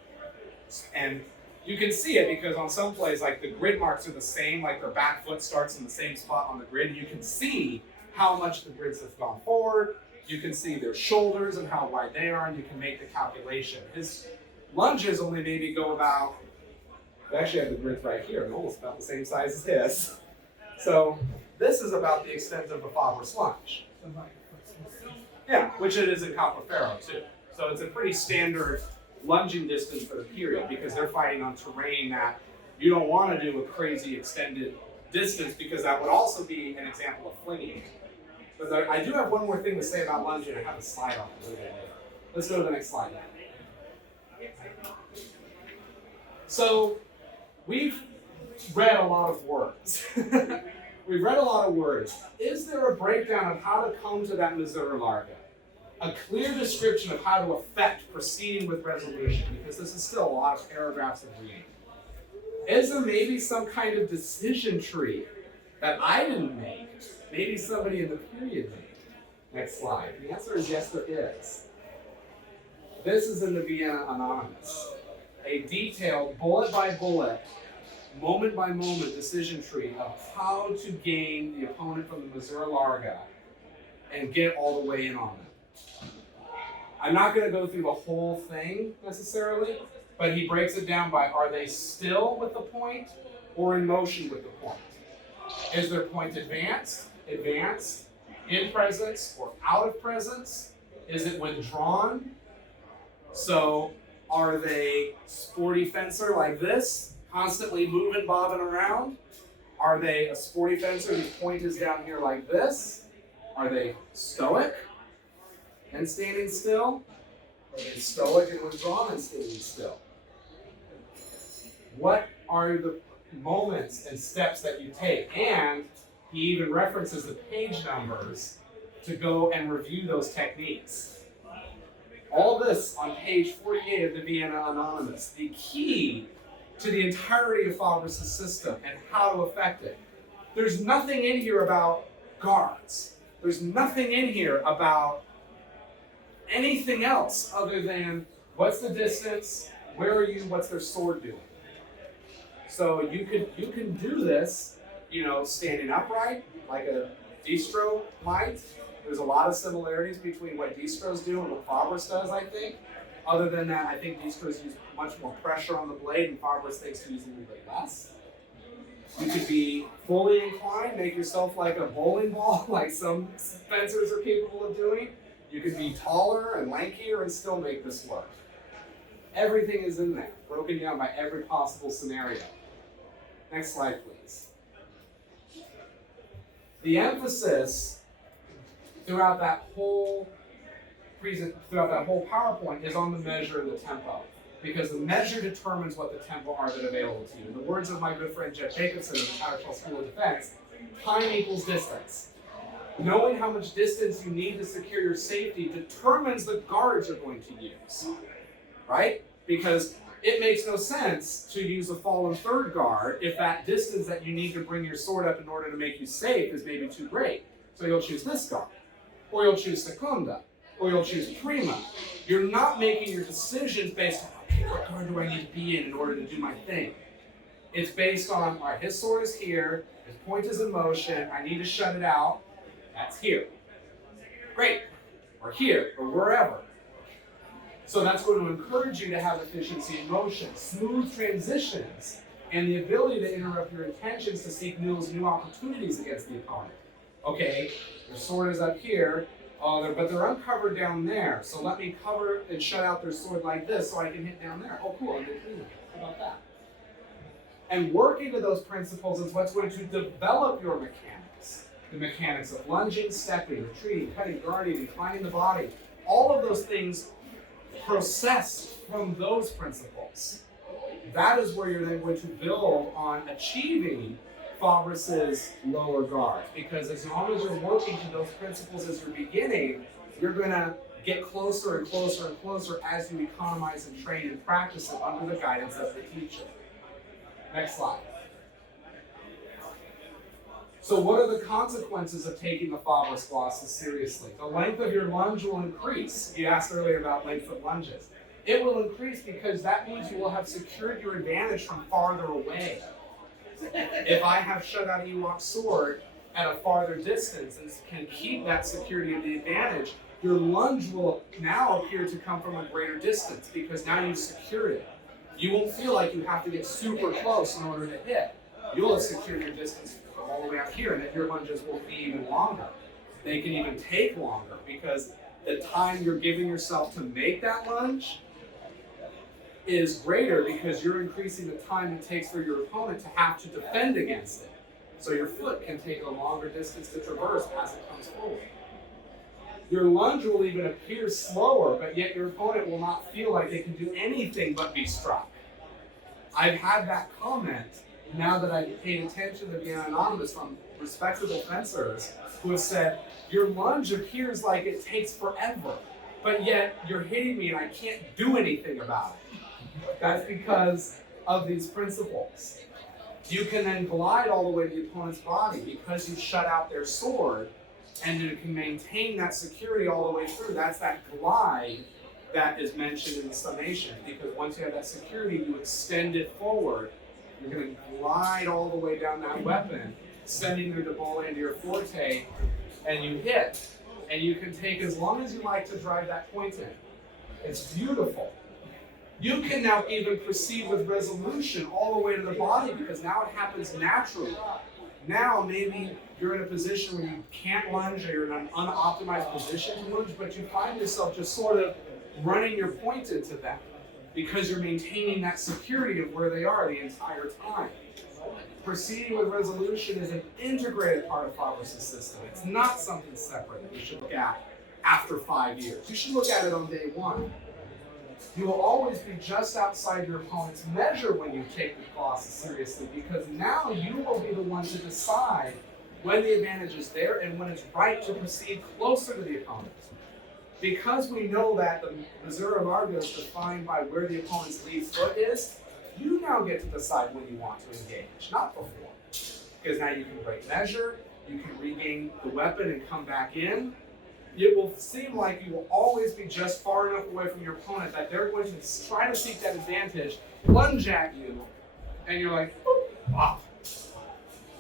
and you can see it because on some plays, the grid marks are the same, their back foot starts in the same spot on the grid. You can see how much the grids have gone forward. You can see their shoulders and how wide they are, and you can make the calculation. His lunges only maybe go about, I actually have the grids right here, and almost about the same size as his. So this is about the extent of a Fabris lunge. Yeah, which it is in Copperfaro too. So it's a pretty standard lunging distance for the period because they're fighting on terrain that you don't want to do a crazy extended distance because that would also be an example of flinging. But I do have one more thing to say about lunging. I have a slide on it a little bit later. Let's go to the next slide now. So we've read a lot of words. we've read a lot of words. Is there a breakdown of how to come to that missouri larga? A clear description of how to effect proceeding with resolution, because this is still a lot of paragraphs of reading. Is there maybe some kind of decision tree that I didn't make? Maybe somebody in the period made? Next slide. The answer is yes, there is. This is in the Vienna Anonymous. A detailed, bullet by bullet, moment by moment decision tree of how to gain the opponent from the missouri larga and get all the way in on them. I'm not going to go through the whole thing necessarily, but he breaks it down by, are they still with the point or in motion with the point? Is their point advanced, in presence, or out of presence? Is it withdrawn? So are they sporty fencer like this, constantly moving, bobbing around? Are they a sporty fencer whose point is down here like this? Are they stoic and standing still? Are they stoic and withdrawn and standing still? What are the moments and steps that you take? And he even references the page numbers to go and review those techniques. All this on page 48 of the Vienna Anonymous. The key to the entirety of Fabris' system and how to affect it. There's nothing in here about guards. There's nothing in here about anything else other than what's the distance, where are you, what's their sword doing. So you can do this, standing upright like a distro might. There's a lot of similarities between what distros do and what Fabris does, I think. Other than that, I think distros use much more pressure on the blade, and Fabris thinks to use a little bit less. You could be fully inclined, make yourself like a bowling ball, like some fencers are capable of doing. You could be taller and lankier and still make this work. Everything is in there, broken down by every possible scenario. Next slide, please. The emphasis throughout that whole PowerPoint is on the measure and the tempo, because the measure determines what the tempo are that are available to you. In the words of my good friend Jeff Jacobson of the Tattersall School of Defense, time equals distance. Knowing how much distance you need to secure your safety determines the guards you're going to use, right? Because it makes no sense to use a fallen third guard if that distance that you need to bring your sword up in order to make you safe is maybe too great. So you'll choose this guard, or you'll choose secunda, or you'll choose prima. You're not making your decisions based on, okay, what guard do I need to be in order to do my thing? It's based on, all right, his sword is here, his point is in motion, I need to shut it out, that's here. Great, or here, or wherever. So that's going to encourage you to have efficiency in motion, smooth transitions, and the ability to interrupt your intentions to seek new opportunities against the opponent. Okay, their sword is up here, but they're uncovered down there. So let me cover and shut out their sword like this so I can hit down there. Oh, cool, I'm going to clean it. How about that? And working to those principles is what's going to develop your mechanics. The mechanics of lunging, stepping, retreating, cutting, guarding, inclining the body. All of those things processed from those principles. That is where you're then going to build on achieving Fabris' lower guard. Because as long as you're working to those principles as you're beginning, you're going to get closer and closer and closer as you economize and train and practice it under the guidance of the teacher. Next slide. So what are the consequences of taking the Fabris glosses seriously? The length of your lunge will increase. You asked earlier about length of lunges. It will increase because that means you will have secured your advantage from farther away. If I have shut out Ewok's sword at a farther distance and can keep that security of the advantage, your lunge will now appear to come from a greater distance because now you've secured it. You won't feel like you have to get super close in order to hit. You'll have secured your distance all the way up here, and then your lunges will be even longer. They can even take longer because the time you're giving yourself to make that lunge is greater because you're increasing the time it takes for your opponent to have to defend against it. So your foot can take a longer distance to traverse as it comes forward. Your lunge will even appear slower, but yet your opponent will not feel like they can do anything but be struck. I've had that comment now that I've paid attention to Vienna Anonymous from respectable fencers who have said, your lunge appears like it takes forever, but yet you're hitting me and I can't do anything about it. That's because of these principles. You can then glide all the way to the opponent's body because you shut out their sword, and you can maintain that security all the way through. That's that glide that is mentioned in the summation, because once you have that security, you extend it forward. You're going to glide all the way down that weapon, sending your debole into your forte, and you hit. And you can take as long as you like to drive that point in. It's beautiful. You can now even proceed with resolution all the way to the body, because now it happens naturally. Now maybe you're in a position where you can't lunge, or you're in an unoptimized position to lunge, but you find yourself just sort of running your point into them because you're maintaining that security of where they are the entire time. Proceeding with resolution is an integrated part of Fabris' system. It's not something separate that you should look at after 5 years. You should look at it on day one. You will always be just outside your opponent's measure when you take the colossus seriously, because now you will be the one to decide when the advantage is there and when it's right to proceed closer to the opponent. Because we know that the Missouri Largo is defined by where the opponent's lead foot is, you now get to decide when you want to engage, not before. Because now you can break measure, you can regain the weapon and come back in. It will seem like you will always be just far enough away from your opponent that they're going to try to seek that advantage, lunge at you, and you're like, boop, off,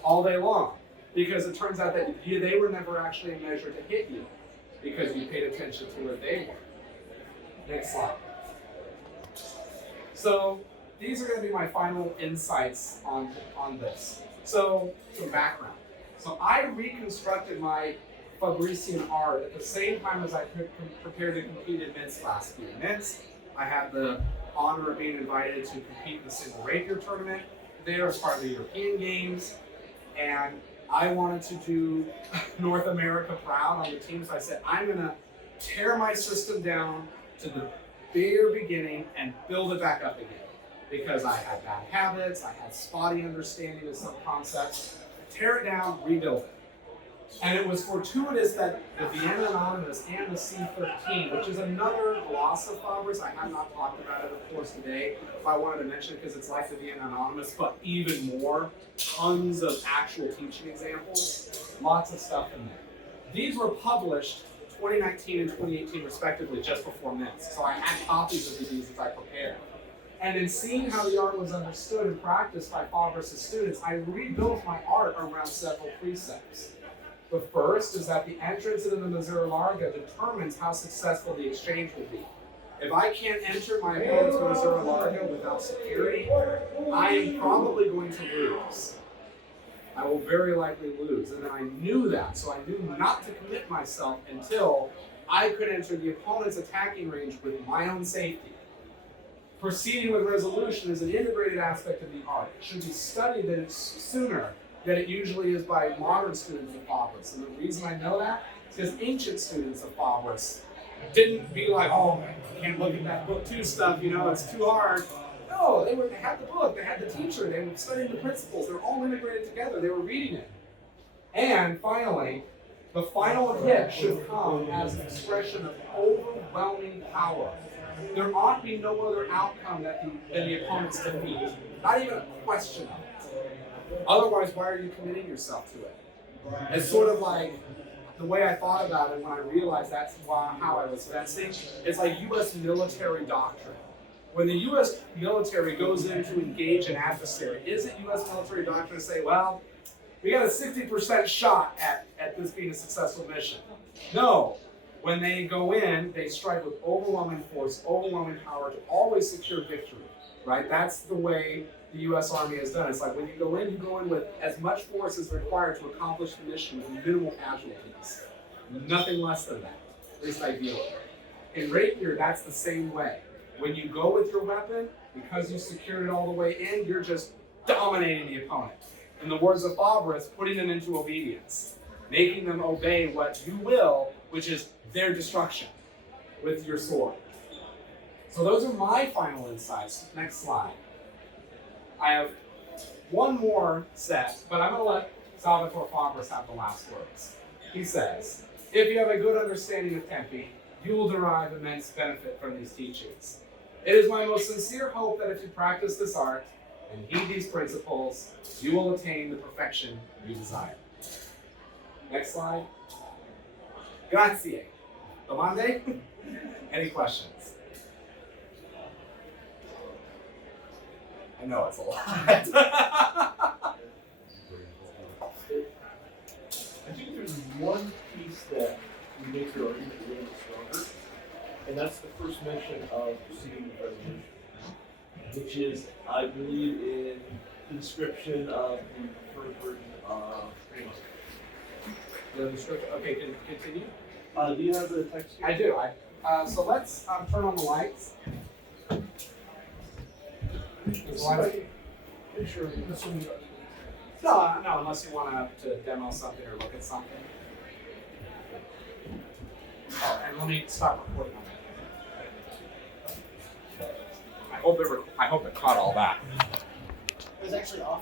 all day long. Because it turns out that they were never actually a measure to hit you, because you paid attention to where they were. Next slide. So these are going to be my final insights on this. So some background. So I reconstructed my Fabrician art at the same time as I prepared to compete in Minsk last year. Minsk, I had the honor of being invited to compete in the single Rapier tournament there as part of the European Games, and I wanted to do North America proud on the team, so I said, I'm going to tear my system down to the bare beginning and build it back up again. Because I had bad habits, I had spotty understanding of some concepts. Tear it down, rebuild it. And it was fortuitous that the Vienna Anonymous and the C13, which is another gloss of Fabris, I have not talked about it, of course, today, but I wanted to mention it because it's like the Vienna Anonymous, but even more, tons of actual teaching examples, lots of stuff in there. These were published 2019 and 2018 respectively, just before Minsk, so I had copies of these as I prepared. And in seeing how the art was understood and practiced by Fabris' students, I rebuilt my art around several precepts. The first is that the entrance into the Missouri Largo determines how successful the exchange will be. If I can't enter my opponent's Missouri Largo without security, I am probably going to lose. I will very likely lose. And then I knew that, so I knew not to commit myself until I could enter the opponent's attacking range with my own safety. Proceeding with resolution is an integrated aspect of the art. It should be studied sooner than it usually is by modern students of Fabris. And the reason I know that is because ancient students of Fabris didn't be like, oh, I can't look at that book 2 stuff, it's too hard. No, they had the book, they had the teacher, they were studying the principles, they're all integrated together, they were reading it. And finally, the final hit should come as an expression of overwhelming power. There ought to be no other outcome than the opponent's defeat. Not even a question of it. Otherwise, why are you committing yourself to it? It's sort of like the way I thought about it when I realized that's how I was fencing. It's like U.S. military doctrine. When the U.S. military goes in to engage an adversary, is it U.S. military doctrine to say, well, we got a 60% shot at this being a successful mission? No. When they go in, they strike with overwhelming force, overwhelming power to always secure victory, right? That's the way the U.S. Army has done. It's like when you go in with as much force as required to accomplish the mission with minimal casualties. Nothing less than that, at least ideally. In Rapier, that's the same way. When you go with your weapon, because you secured it all the way in, you're just dominating the opponent. In the words of Fabris, putting them into obedience, making them obey what you will, which is their destruction with your sword. So those are my final insights. Next slide. I have one more set, but I'm going to let Salvatore Fabris have the last words. He says, if you have a good understanding of Tempi, you will derive immense benefit from these teachings. It is my most sincere hope that if you practice this art and heed these principles, you will attain the perfection you desire. Next slide. Grazie. Domande? Any questions? I know it's a lot. I think there's one piece that would make your argument a little bit stronger, and that's the first mention of proceeding with resolution, which is, I believe, in the description of the preferred version of Primo. The description. Okay, continue. Do you have the text here? I do. So let's turn on the lights. Sure. No, unless you want to demo something or look at something. Oh, and let me stop recording on that. I hope it caught all that. It was actually off.